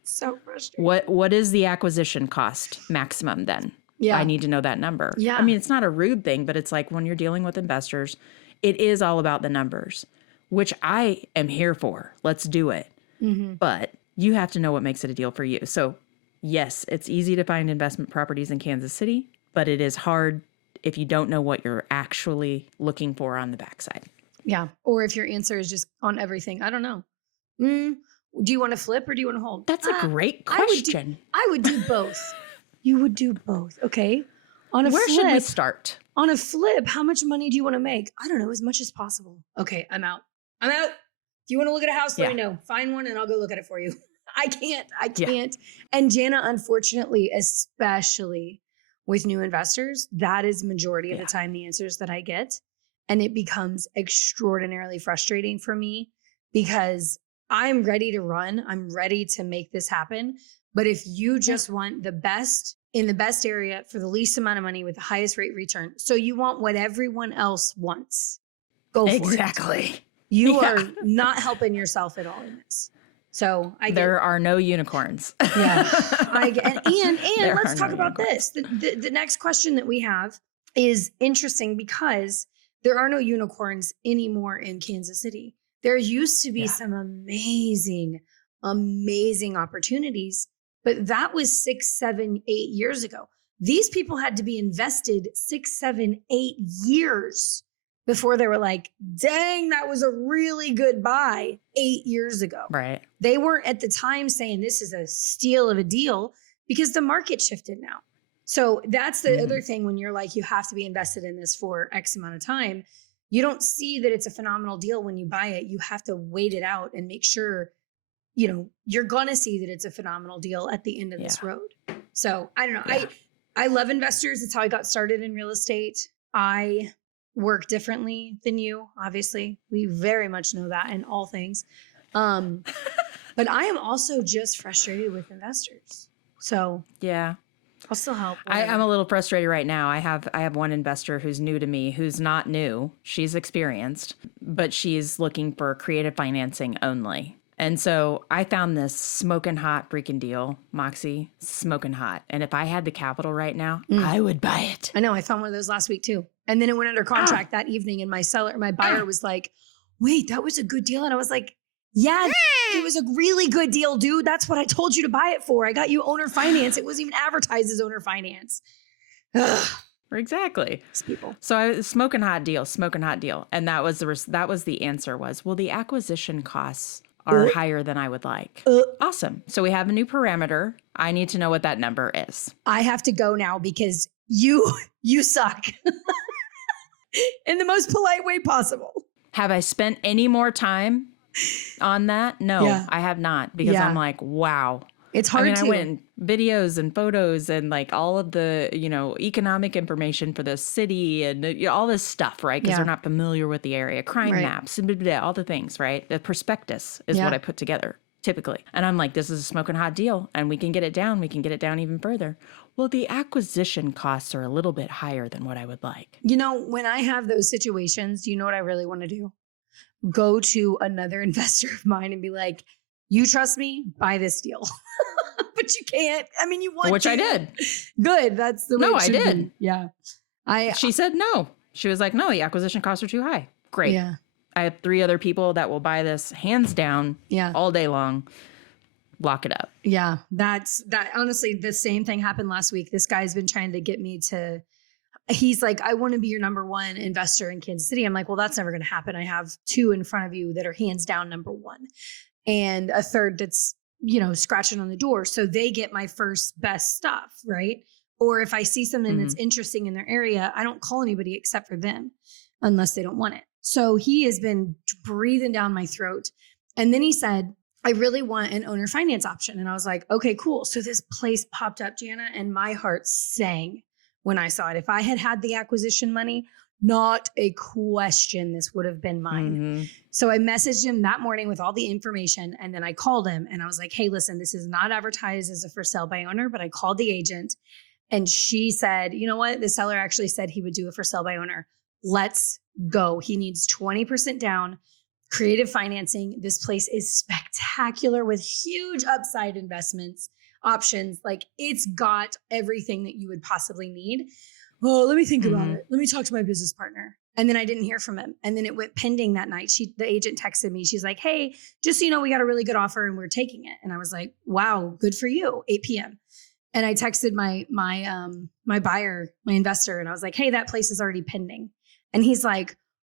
So frustrating. What is the acquisition cost maximum then? Yeah. I need to know that number. Yeah. I mean, it's not a rude thing, but it's like when you're dealing with investors, it is all about the numbers, which I am here for. Let's do it. Mm-hmm. But you have to know what makes it a deal for you. So yes, it's easy to find investment properties in Kansas City, but it is hard if you don't know what you're actually looking for on the backside. Yeah. Or if your answer is just on everything. I don't know. Do you want to flip or do you want to hold? That's a great question. I would do both. You would do both. Okay. Where should we start? On a flip, how much money do you want to make? I don't know, as much as possible. Okay, I'm out. If you want to look at a house, let me know. Find one and I'll go look at it for you. I can't. Yeah. And Jana, unfortunately, especially with new investors, that is majority of the time the answers that I get. And it becomes extraordinarily frustrating for me because I'm ready to run. I'm ready to make this happen. But if you just want the best in the best area for the least amount of money with the highest rate return, so you want what everyone else wants, go for it. Exactly. You are not helping yourself at all in this. So there are no unicorns. Yeah. And let's talk about this. The next question that we have is interesting because there are no unicorns anymore in Kansas City. There used to be some amazing opportunities, but that was 6, 7, 8 years ago. These people had to be invested 6, 7, 8 years before they were like, dang, that was a really good buy 8 years ago. Right. They weren't at the time saying this is a steal of a deal because the market shifted now. So that's the other thing when you're like, you have to be invested in this for X amount of time. You don't see that it's a phenomenal deal when you buy it. You have to wait it out and make sure, you're going to see that it's a phenomenal deal at the end of this road. So I don't know. Yeah. I love investors. It's how I got started in real estate. I work differently than you. Obviously, we very much know that in all things. But I am also just frustrated with investors. So yeah, I'll still help. I'm a little frustrated right now. I have one investor who's new to me, who's not new. She's experienced, but she's looking for creative financing only. And so I found this smoking hot freaking deal, Moxie, smoking hot. And if I had the capital right now, I would buy it. I know. I found one of those last week too. And then it went under contract that evening. And my buyer was like, wait, that was a good deal. And I was like, yeah, it was a really good deal, dude. That's what I told you to buy it for. I got you owner finance. It wasn't even advertised as owner finance. Ugh. Exactly. These people. So I was smoking hot deal. And that was the answer was, well, the acquisition costs are higher than I would like. Awesome. So we have a new parameter. I need to know what that number is. I have to go now because you suck in the most polite way possible. Have I spent any more time on that? No, I have not, because I'm like, wow. It's hard I went in videos and photos and like all of the, economic information for the city and all this stuff, right? Because they're not familiar with the area, crime maps, and blah, blah, blah, all the things, right? The prospectus is what I put together typically. And I'm like, this is a smoking hot deal and we can get it down. We can get it down even further. Well, the acquisition costs are a little bit higher than what I would like. When I have those situations, you know what I really want to do? Go to another investor of mine and be like, you trust me? Buy this deal. But you can't. I mean, you want Which to. I did. Good. That's the way No, it I should did. be. Yeah. She said no. She was like, no, the acquisition costs are too high. Great. Yeah. I have 3 other people that will buy this hands down all day long. Lock it up. Yeah. That honestly, the same thing happened last week. This guy's been trying to get me to, he's like, I want to be your number one investor in Kansas City. I'm like, well, that's never going to happen. I have 2 in front of you that are hands down number one and a third that's, scratching on the door. So they get my first best stuff. Right. Or if I see something that's interesting in their area, I don't call anybody except for them unless they don't want it. So he has been breathing down my throat. And then he said, I really want an owner finance option. And I was like, okay, cool. So this place popped up, Jana, and my heart sang when I saw it. If I had had the acquisition money, not a question, this would have been mine. Mm-hmm. So I messaged him that morning with all the information. And then I called him and I was like, hey, listen, this is not advertised as a for sale by owner, but I called the agent and she said, you know what? The seller actually said he would do a for sale by owner. Let's go. He needs 20% down, creative financing. This place is spectacular with huge upside investments options. Like it's got everything that you would possibly need. Oh, let me think about it. Let me talk to my business partner. And then I didn't hear from him. And then it went pending that night. The agent texted me. She's like, hey, just so you know, we got a really good offer and we're taking it. And I was like, wow, good for you. 8 p.m. And I texted my buyer, my investor, and I was like, hey, that place is already pending. And he's like,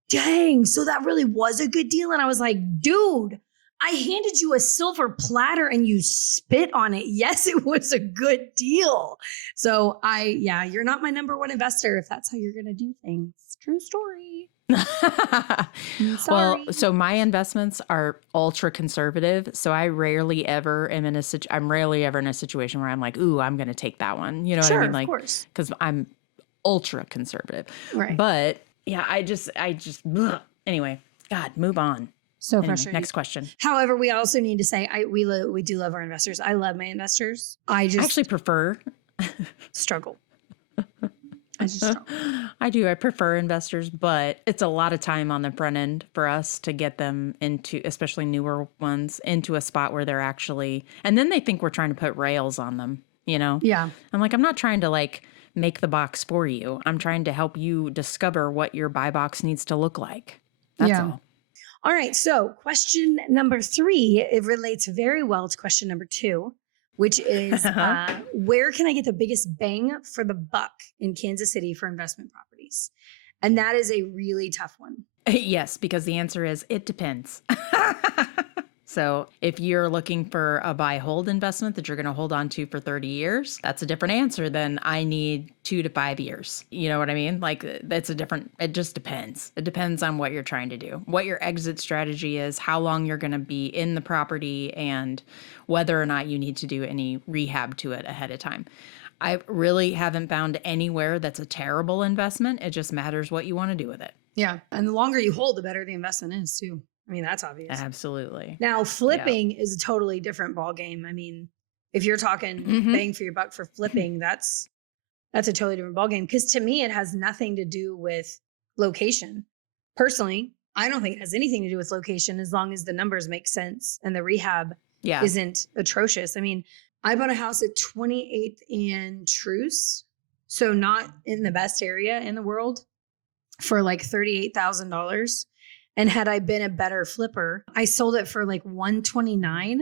dang, so that really was a good deal. And I was like, dude, I handed you a silver platter and you spit on it. Yes, it was a good deal. So you're not my number one investor if that's how you're going to do things. True story. Well, so my investments are ultra conservative. So I rarely ever am in a situation where I'm like, ooh, I'm going to take that one. You know what I mean? Like, of course. Because I'm ultra conservative. Right. But yeah, I just anyway, God, move on. So frustrating. Next question. However, we also need to say we do love our investors. I love my investors. I actually prefer struggle. I just struggle. I do. I prefer investors, but it's a lot of time on the front end for us to get them into, especially newer ones, into a spot where they're actually, and then they think we're trying to put rails on them, Yeah. I'm like, I'm not trying to like make the box for you. I'm trying to help you discover what your buy box needs to look like. That's all. All right. So question number 3, it relates very well to question number 2, which is where can I get the biggest bang for the buck in Kansas City for investment properties? And that is a really tough one. Yes, because the answer is it depends. So if you're looking for a buy hold investment that you're going to hold on to for 30 years, that's a different answer than I need 2 to 5 years. You know what I mean? Like that's a different, it just depends. It depends on what you're trying to do, what your exit strategy is, how long you're going to be in the property, and whether or not you need to do any rehab to it ahead of time. I really haven't found anywhere that's a terrible investment. It just matters what you want to do with it. Yeah. And the longer you hold, the better the investment is too. I mean, that's obvious. Absolutely. Now, flipping is a totally different ballgame. I mean, if you're talking bang for your buck for flipping, that's a totally different ballgame. Because to me, it has nothing to do with location. Personally, I don't think it has anything to do with location as long as the numbers make sense and the rehab isn't atrocious. I mean, I bought a house at 28th and Truce, so not in the best area in the world, for like $38,000. And had I been a better flipper, I sold it for like $129,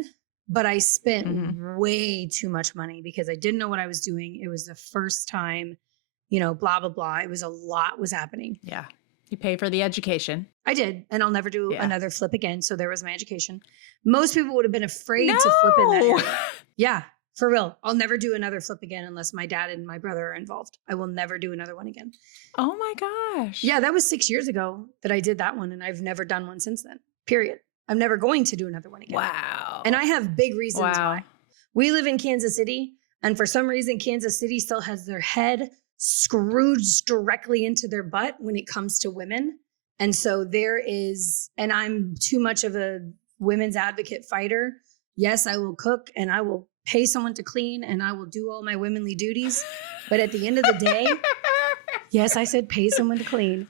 but I spent way too much money because I didn't know what I was doing. It was the first time, you know, blah, blah, blah. It was a lot was happening. Yeah. You pay for the education. I did. And I'll never do another flip again. So there was my education. Most people would have been afraid to flip in that area. Yeah. For real. I'll never do another flip again unless my dad and my brother are involved. I will never do another one again. Oh my gosh. Yeah, that was 6 years ago that I did that one. And I've never done one since then, period. I'm never going to do another one again. Wow. And I have big reasons why. We live in Kansas City. And for some reason, Kansas City still has their head screwed directly into their butt when it comes to women. And so there is, and I'm too much of a women's advocate fighter. Yes, I will cook and I will pay someone to clean and I will do all my womanly duties. But at the end of the day, yes, I said pay someone to clean.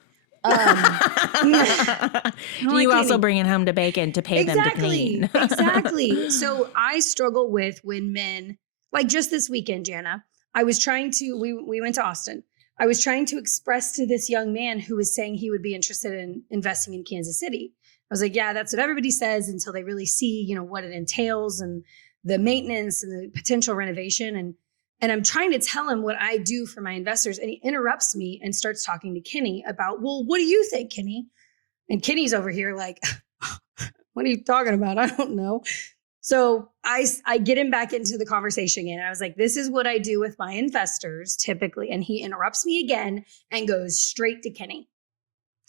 You also bring it home to bacon to pay them to clean. Exactly. So I struggle with when men, like just this weekend, Jana, I was trying to, we went to Austin. I was trying to express to this young man who was saying he would be interested in investing in Kansas City. I was like, yeah, that's what everybody says until they really see, you know, what it entails and the maintenance and the potential renovation. And I'm trying to tell him what I do for my investors. And he interrupts me and starts talking to Kenny about, well, what do you think, Kenny? And Kenny's over here like, what are you talking about? I don't know. So I get him back into the conversation again. I was like, this is what I do with my investors typically. And he interrupts me again and goes straight to Kenny.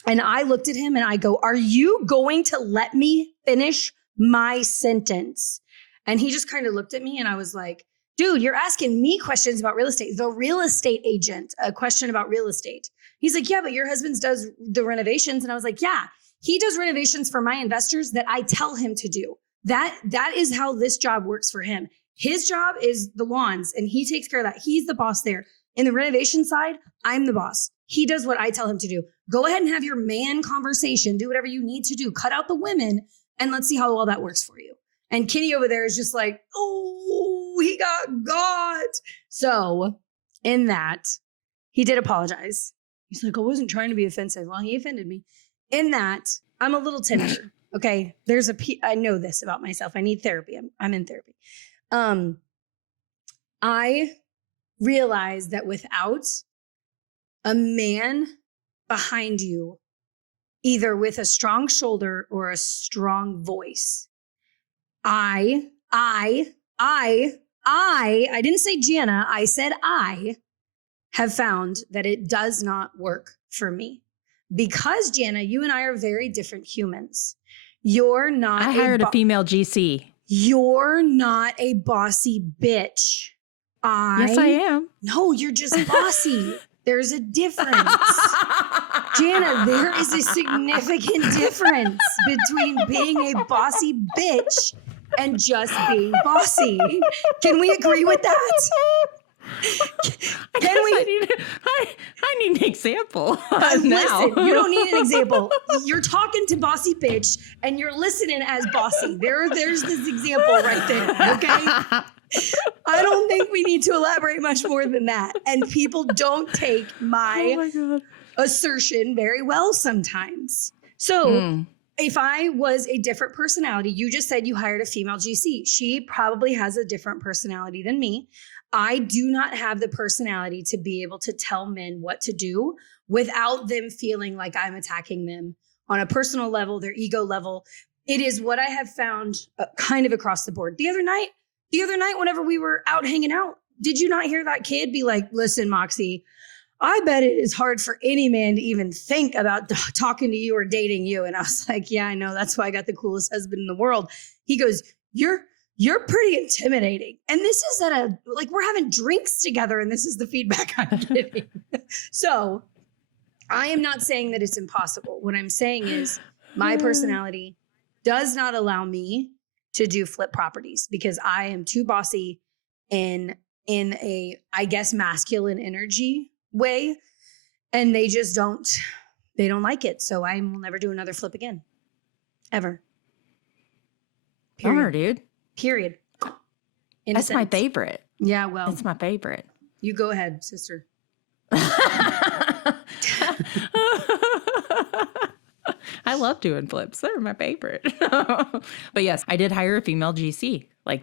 And I looked at him and I go, are you going to let me finish my sentence? And he just kind of looked at me and I was like, dude, you're asking me questions about real estate. The real estate agent, a question about real estate. He's like, yeah, but your husband does the renovations. And I was like, yeah, he does renovations for my investors that I tell him to do. That is how this job works for him. His job is the lawns and he takes care of that. He's the boss there. In the renovation side, I'm the boss. He does what I tell him to do. Go ahead and have your man conversation. Do whatever you need to do. Cut out the women and let's see how all that works for you. And Kenny over there is just like, oh, he got. So in that, he did apologize. He's like, I wasn't trying to be offensive. Well, he offended me. In that, I'm a little tender. Okay. I know this about myself. I need therapy. I'm in therapy. I realized that without a man behind you, either with a strong shoulder or a strong voice, I didn't say Jana, I said I have found that it does not work for me. Because Jana, you and I are very different humans. You're not. I hired a female GC. You're not a bossy bitch. Yes, I am. No, you're just bossy. There's a difference. Jana, there is a significant difference between being a bossy bitch and just being bossy. Can we agree with that? I need an example. Listen, you don't need an example. You're talking to bossy bitch and you're listening as bossy. There's this example right there, okay? I don't think we need to elaborate much more than that. And people don't take my assertion very well sometimes. So if I was a different personality, you just said you hired a female GC. She probably has a different personality than me. I do not have the personality to be able to tell men what to do without them feeling like I'm attacking them on a personal level, their ego level. it is what I have found kind of across the board. The other night, whenever we were out hanging out, did you not hear that kid be like, listen, Moxie, I bet it is hard for any man to even think about talking to you or dating you. And I was like, yeah, I know. That's why I got the coolest husband in the world. He goes, you're pretty intimidating. And this is we're having drinks together and this is the feedback I'm getting. So I am not saying that it's impossible. What I'm saying is my personality does not allow me to do flip properties because I am too bossy in a, I guess, masculine energy way. And they just don't like it. So I will never do another flip again. Ever. Bummer, dude. Period. That's my favorite. Yeah, well. It's my favorite. You go ahead, sister. I love doing flips. They're my favorite. But yes, I did hire a female GC. I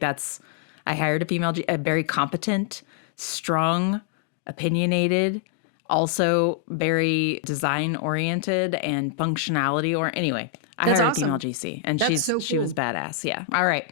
hired a very competent, strong, opinionated, also very design oriented and functionality anyway. I hired a female GC and she was badass. Yeah. All right.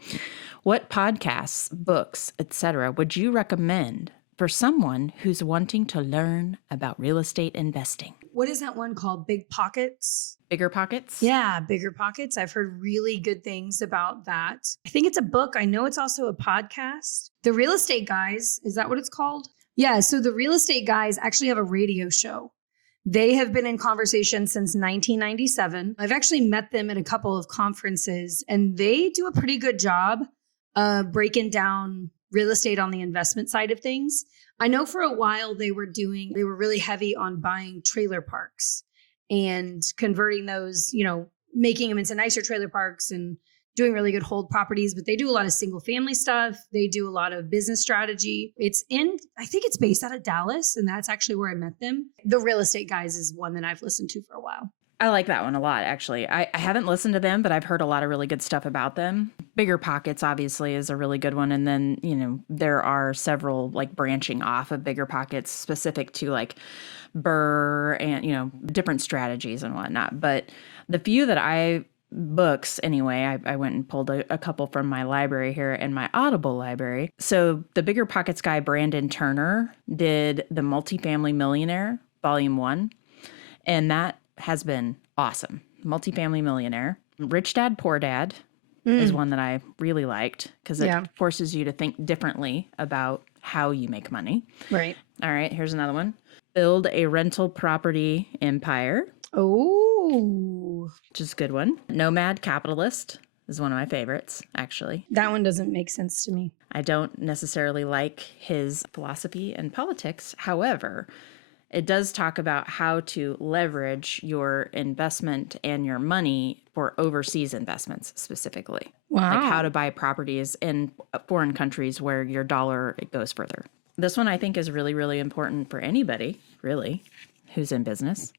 What podcasts, books, etc. would you recommend for someone who's wanting to learn about real estate investing? What is that one called? Big Pockets? Bigger Pockets? Yeah, Bigger Pockets. I've heard really good things about that. I think it's a book. I know it's also a podcast. The Real Estate Guys, is that what it's called? Yeah, so the Real Estate Guys actually have a radio show. They have been in conversation since 1997. I've actually met them at a couple of conferences, and they do a pretty good job breaking down real estate on the investment side of things. I know for a while they were really heavy on buying trailer parks and converting those, making them into nicer trailer parks and doing really good hold properties, but they do a lot of single family stuff. They do a lot of business strategy. I think it's based out of Dallas, and that's actually where I met them. The Real Estate Guys is one that I've listened to for a while. I like that one a lot, actually. I haven't listened to them, but I've heard a lot of really good stuff about them. Bigger Pockets, obviously, is a really good one. And then, there are several branching off of Bigger Pockets specific to BRRRR and, different strategies and whatnot. But the few that books anyway, I went and pulled a couple from my library here in my Audible library. So the Bigger Pockets guy, Brandon Turner, did The Multifamily Millionaire, Volume 1. And that has been awesome. Multifamily Millionaire. Rich Dad, Poor Dad is one that I really liked because it forces you to think differently about how you make money. Right. All right, here's another one. Build a Rental Property Empire. Oh. Which is a good one. Nomad Capitalist is one of my favorites, actually. That one doesn't make sense to me. I don't necessarily like his philosophy and politics. However, it does talk about how to leverage your investment and your money for overseas investments specifically. Wow. Like how to buy properties in foreign countries where your dollar goes further. This one I think is really, really important for anybody, really, who's in business.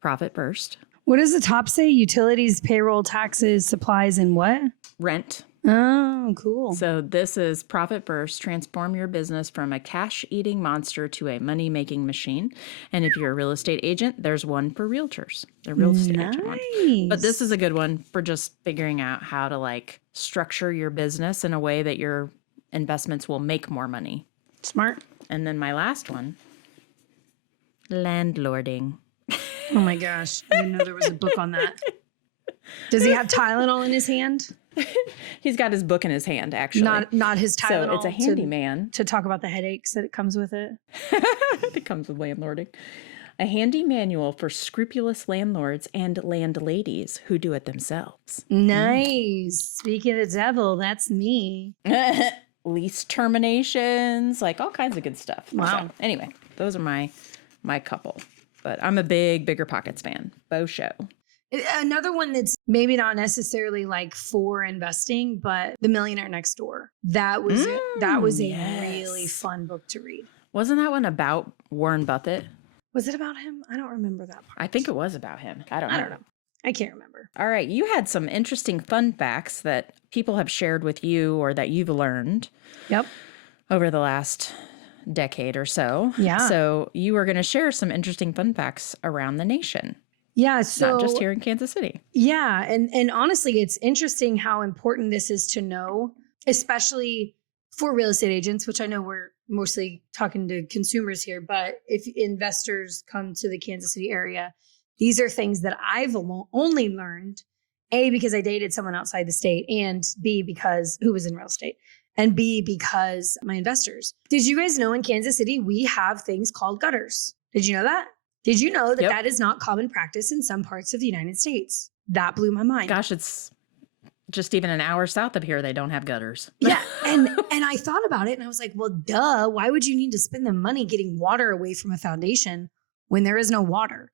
Profit First. What does the top say? Utilities, payroll, taxes, supplies, and what? Rent. Oh, cool. So this is Profit First. Transform your business from a cash-eating monster to a money-making machine. And if you're a real estate agent, there's one for realtors. The real estate agent one. But this is a good one for just figuring out how to structure your business in a way that your investments will make more money. Smart. And then my last one, landlording. Oh my gosh. I didn't know there was a book on that. Does he have Tylenol in his hand? He's got his book in his hand, actually. Not his Tylenol. So it's a handyman. To talk about the headaches that it comes with it. It comes with landlording. A handy manual for scrupulous landlords and landladies who do it themselves. Nice. Speaking of the devil, that's me. Lease terminations, all kinds of good stuff. Wow. So, anyway, those are my couple. But I'm a Bigger Pockets fan. Beau show. Another one that's maybe not necessarily for investing, but The Millionaire Next Door. That was a really fun book to read. Wasn't that one about Warren Buffett? Was it about him? I don't remember that part. I think it was about him. I don't know. I can't remember. All right. You had some interesting fun facts that people have shared with you or that you've learned. Yep. Over the last decade or so. Yeah. So you are going to share some interesting fun facts around the nation. Yeah. So not just here in Kansas City. Yeah. And honestly, it's interesting how important this is to know, especially for real estate agents, which I know we're mostly talking to consumers here, but if investors come to the Kansas City area, these are things that I've only learned, A, because I dated someone outside the state, and B, because who was in real estate, and B, because my investors. Did you guys know in Kansas City, we have things called gutters? Did you know that? Did you know that that is not common practice in some parts of the United States? That blew my mind. Gosh, it's just even an hour south of here, they don't have gutters. Yeah. And I thought about it and I was like, well, duh, why would you need to spend the money getting water away from a foundation when there is no water?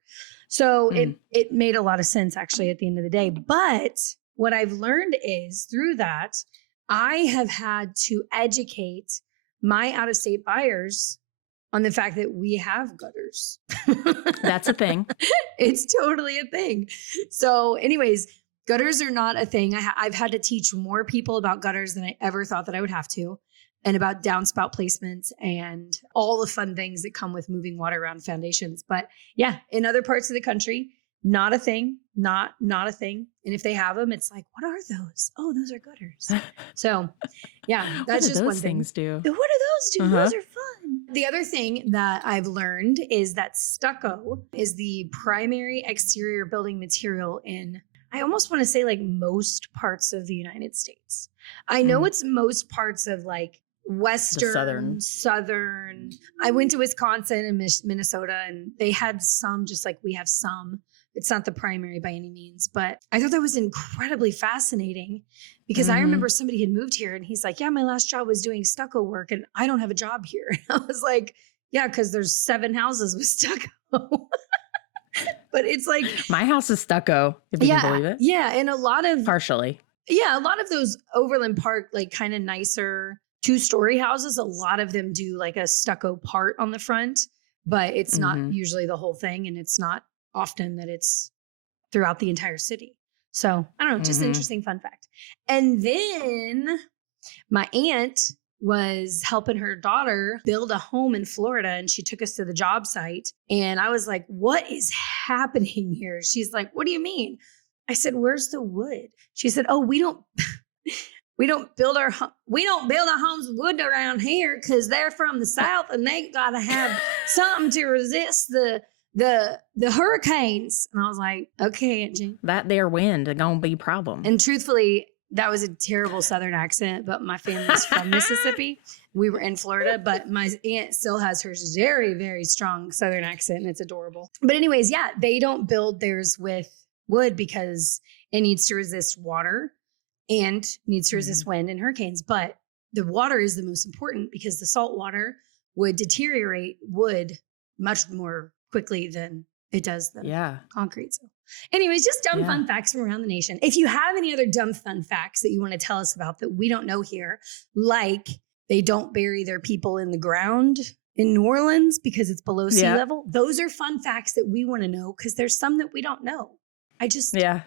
So it made a lot of sense actually at the end of the day. But what I've learned is through that, I have had to educate my out-of-state buyers on the fact that we have gutters. That's a thing. It's totally a thing. So anyways, gutters are not a thing. I've had to teach more people about gutters than I ever thought that I would have to, and about downspout placements and all the fun things that come with moving water around foundations. But yeah, in other parts of the country, not a thing, not a thing. And if they have them, it's like, what are those? Oh, those are gutters. So yeah, that's just one thing. Things do? What do those do? Those are fun. The other thing that I've learned is that stucco is the primary exterior building material in, I almost want to say like most parts of the United States. I know it's most parts of like Western, Southern. I went to Wisconsin and Minnesota and they had some, just like we have some. It's not the primary by any means, but I thought that was incredibly fascinating because I remember somebody had moved here and he's like, yeah, my last job was doing stucco work and I don't have a job here. I was like, yeah, because there's 7 houses with stucco. But it's like, my house is stucco, if you can believe it. Yeah. And a lot of partially. Yeah. A lot of those Overland Park, like kind of nicer 2-story houses, a lot of them do like a stucco part on the front, but it's not usually the whole thing. And it's not often that it's throughout the entire city. So I don't know, just interesting fun fact. And then my aunt was helping her daughter build a home in Florida and she took us to the job site. And I was like, what is happening here? She's like, what do you mean? I said, where's the wood? She said, oh, we don't build our homes with wood around here because they're from the South and they got to have something to resist the hurricanes. And I was like, okay, Aunt Jean. That there wind is gonna be a problem. And truthfully, that was a terrible Southern accent, but my family's from Mississippi. We were in Florida, but my aunt still has her very, very strong Southern accent and it's adorable. But anyways, yeah, they don't build theirs with wood because it needs to resist water and needs to resist wind and hurricanes. But the water is the most important because the salt water would deteriorate wood much more quickly than it does the concrete. So anyways, just dumb fun facts from around the nation. If you have any other dumb fun facts that you want to tell us about that we don't know here, like they don't bury their people in the ground in New Orleans because it's below sea level. Those are fun facts that we want to know because there's some that we don't know. You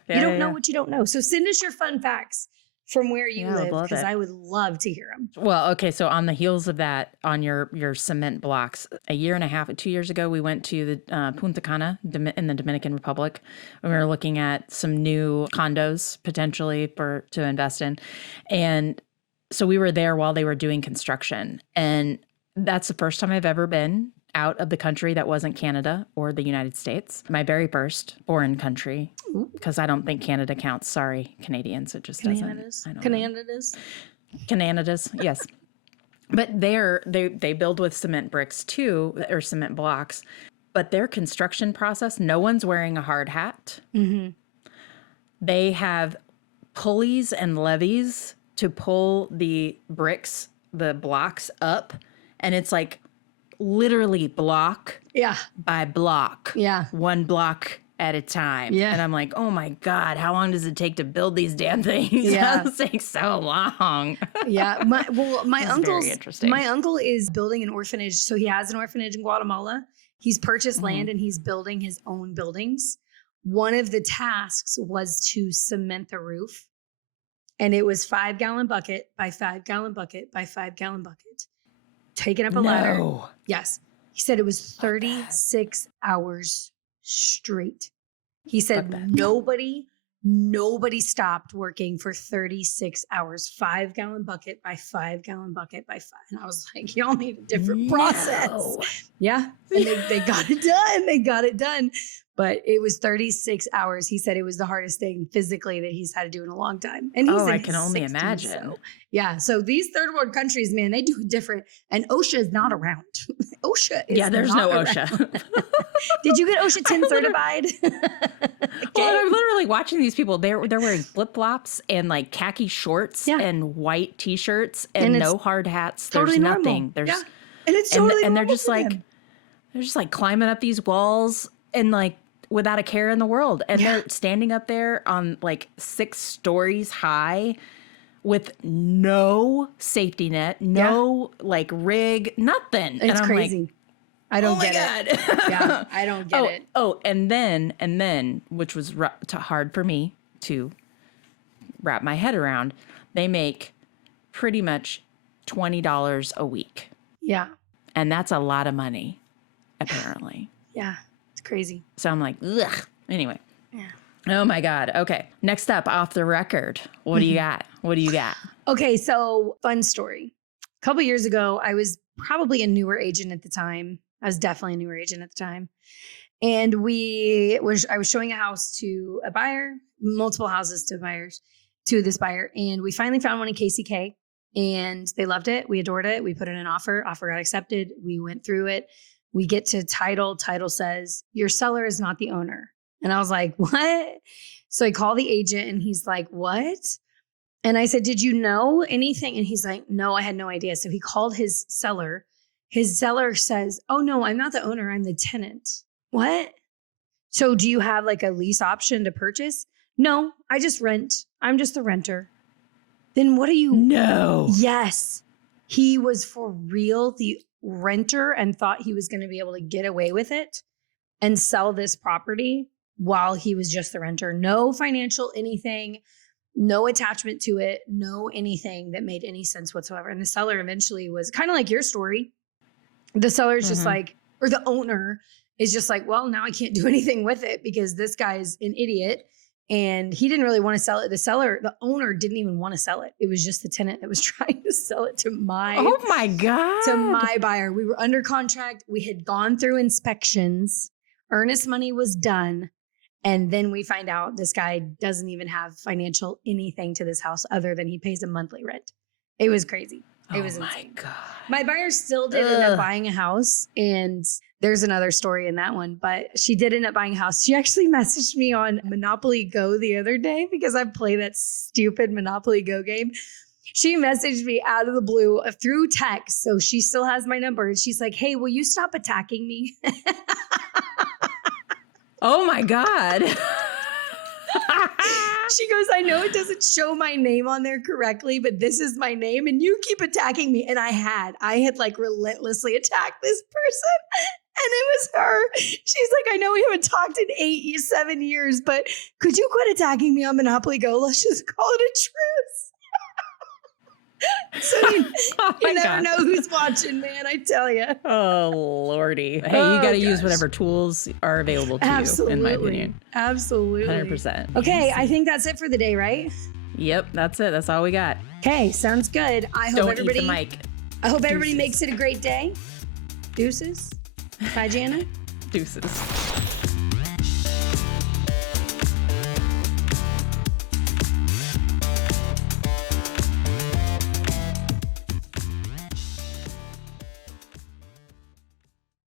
don't know what you don't know. So send us your fun facts from where you live because I would love to hear them. Well, okay. So on the heels of that, on your cement blocks, 2 years ago, we went to the Punta Cana in the Dominican Republic. And we were looking at some new condos potentially to invest in. And so we were there while they were doing construction. And that's the first time I've ever been out of the country that wasn't Canada or the United States. My very first foreign country, because I don't think Canada counts. Sorry, Canadians. It just doesn't. Canada's, yes. But they build with cement bricks too, or cement blocks. But their construction process, no one's wearing a hard hat. They have pulleys and levees to pull the bricks, the blocks up. And it's like literally block by block. One block at a time. And I'm like, oh my God, how long does it take to build these damn things? It takes so long. My uncle is building an orphanage. So he has an orphanage in Guatemala. He's purchased land and he's building his own buildings. One of the tasks was to cement the roof. And it was 5-gallon bucket by 5-gallon bucket by 5-gallon bucket. Taking up a ladder. Yes. He said it was 36 hours straight. He said nobody stopped working for 36 hours, 5-gallon bucket by 5-gallon bucket by 5. And I was like, y'all need a different process. Yeah. And they got it done. They got it done. But it was 36 hours. He said it was the hardest thing physically that he's had to do in a long time. And he's I can only 60s, imagine. So, yeah. So these third world countries, man, they do it different. And OSHA is not around. OSHA is there's no around. OSHA. Did you get OSHA 10 certified? Well, I'm literally watching these people. They're wearing flip-flops and like khaki shorts and white t-shirts and no hard hats. Totally There's normal. nothing. There's Yeah. And it's totally and they're normal just like climbing up these walls and like without a care in the world. And they're standing up there on like 6 stories high with no safety net, no like rig, nothing. It's and I'm crazy. Like, I don't get it. Yeah, I don't get it. Oh, and then, which was hard for me to wrap my head around, they make pretty much $20 a week. Yeah. And that's a lot of money, apparently. Yeah, it's crazy. So I'm like, ugh. Anyway. Yeah. Oh my God. Okay. Next up, off the record. What do you got? What do you got? Okay, so fun story. A couple years ago, I was probably a newer agent at the time. I was definitely a newer agent at the time. And I was showing a house to a buyer, multiple houses to this buyer. And we finally found one in KCK and they loved it. We adored it. We put in an offer. Offer got accepted. We went through it. We get to title. Title says, your seller is not the owner. And I was like, what? So I call the agent and he's like, what? And I said, did you know anything? And he's like, no, I had no idea. So he called his seller. His seller says, oh no, I'm not the owner. I'm the tenant. What? So do you have like a lease option to purchase? No, I just rent. I'm just the renter. Then what are you? No. Yes. He was for real the renter and thought he was going to be able to get away with it and sell this property while he was just the renter. No financial anything, no attachment to it, no anything that made any sense whatsoever. And the seller eventually was kind of like your story. The seller is just like, or the owner is just like, well, now I can't do anything with it because this guy's an idiot. And he didn't really want to sell it. The owner didn't even want to sell it. It was just the tenant that was trying to sell it to my buyer. We were under contract. We had gone through inspections. Earnest money was done. And then we find out this guy doesn't even have financial anything to this house other than he pays a monthly rent. It was crazy. It was insane. God. My buyer still did end up buying a house, and there's another story in that one, but she did end up buying a house. She actually messaged me on Monopoly Go the other day because I play that stupid Monopoly Go game. She messaged me out of the blue through text. So she still has my number. And she's like, hey, will you stop attacking me? Oh my God. She goes, I know it doesn't show my name on there correctly, but this is my name and you keep attacking me. And I had like relentlessly attacked this person and it was her. She's like, I know we haven't talked in 7 years, but could you quit attacking me on Monopoly Go? Let's just call it a truce. So you never know who's watching, man. I tell you. Oh, Lordy. Hey, you got to use whatever tools are available to you, in my opinion. Absolutely. 100%. Okay, I think that's it for the day, right? Yep, that's it. That's all we got. Okay, sounds good. I hope everybody Deuces. makes it a great day. Deuces. Bye, Jana. Deuces.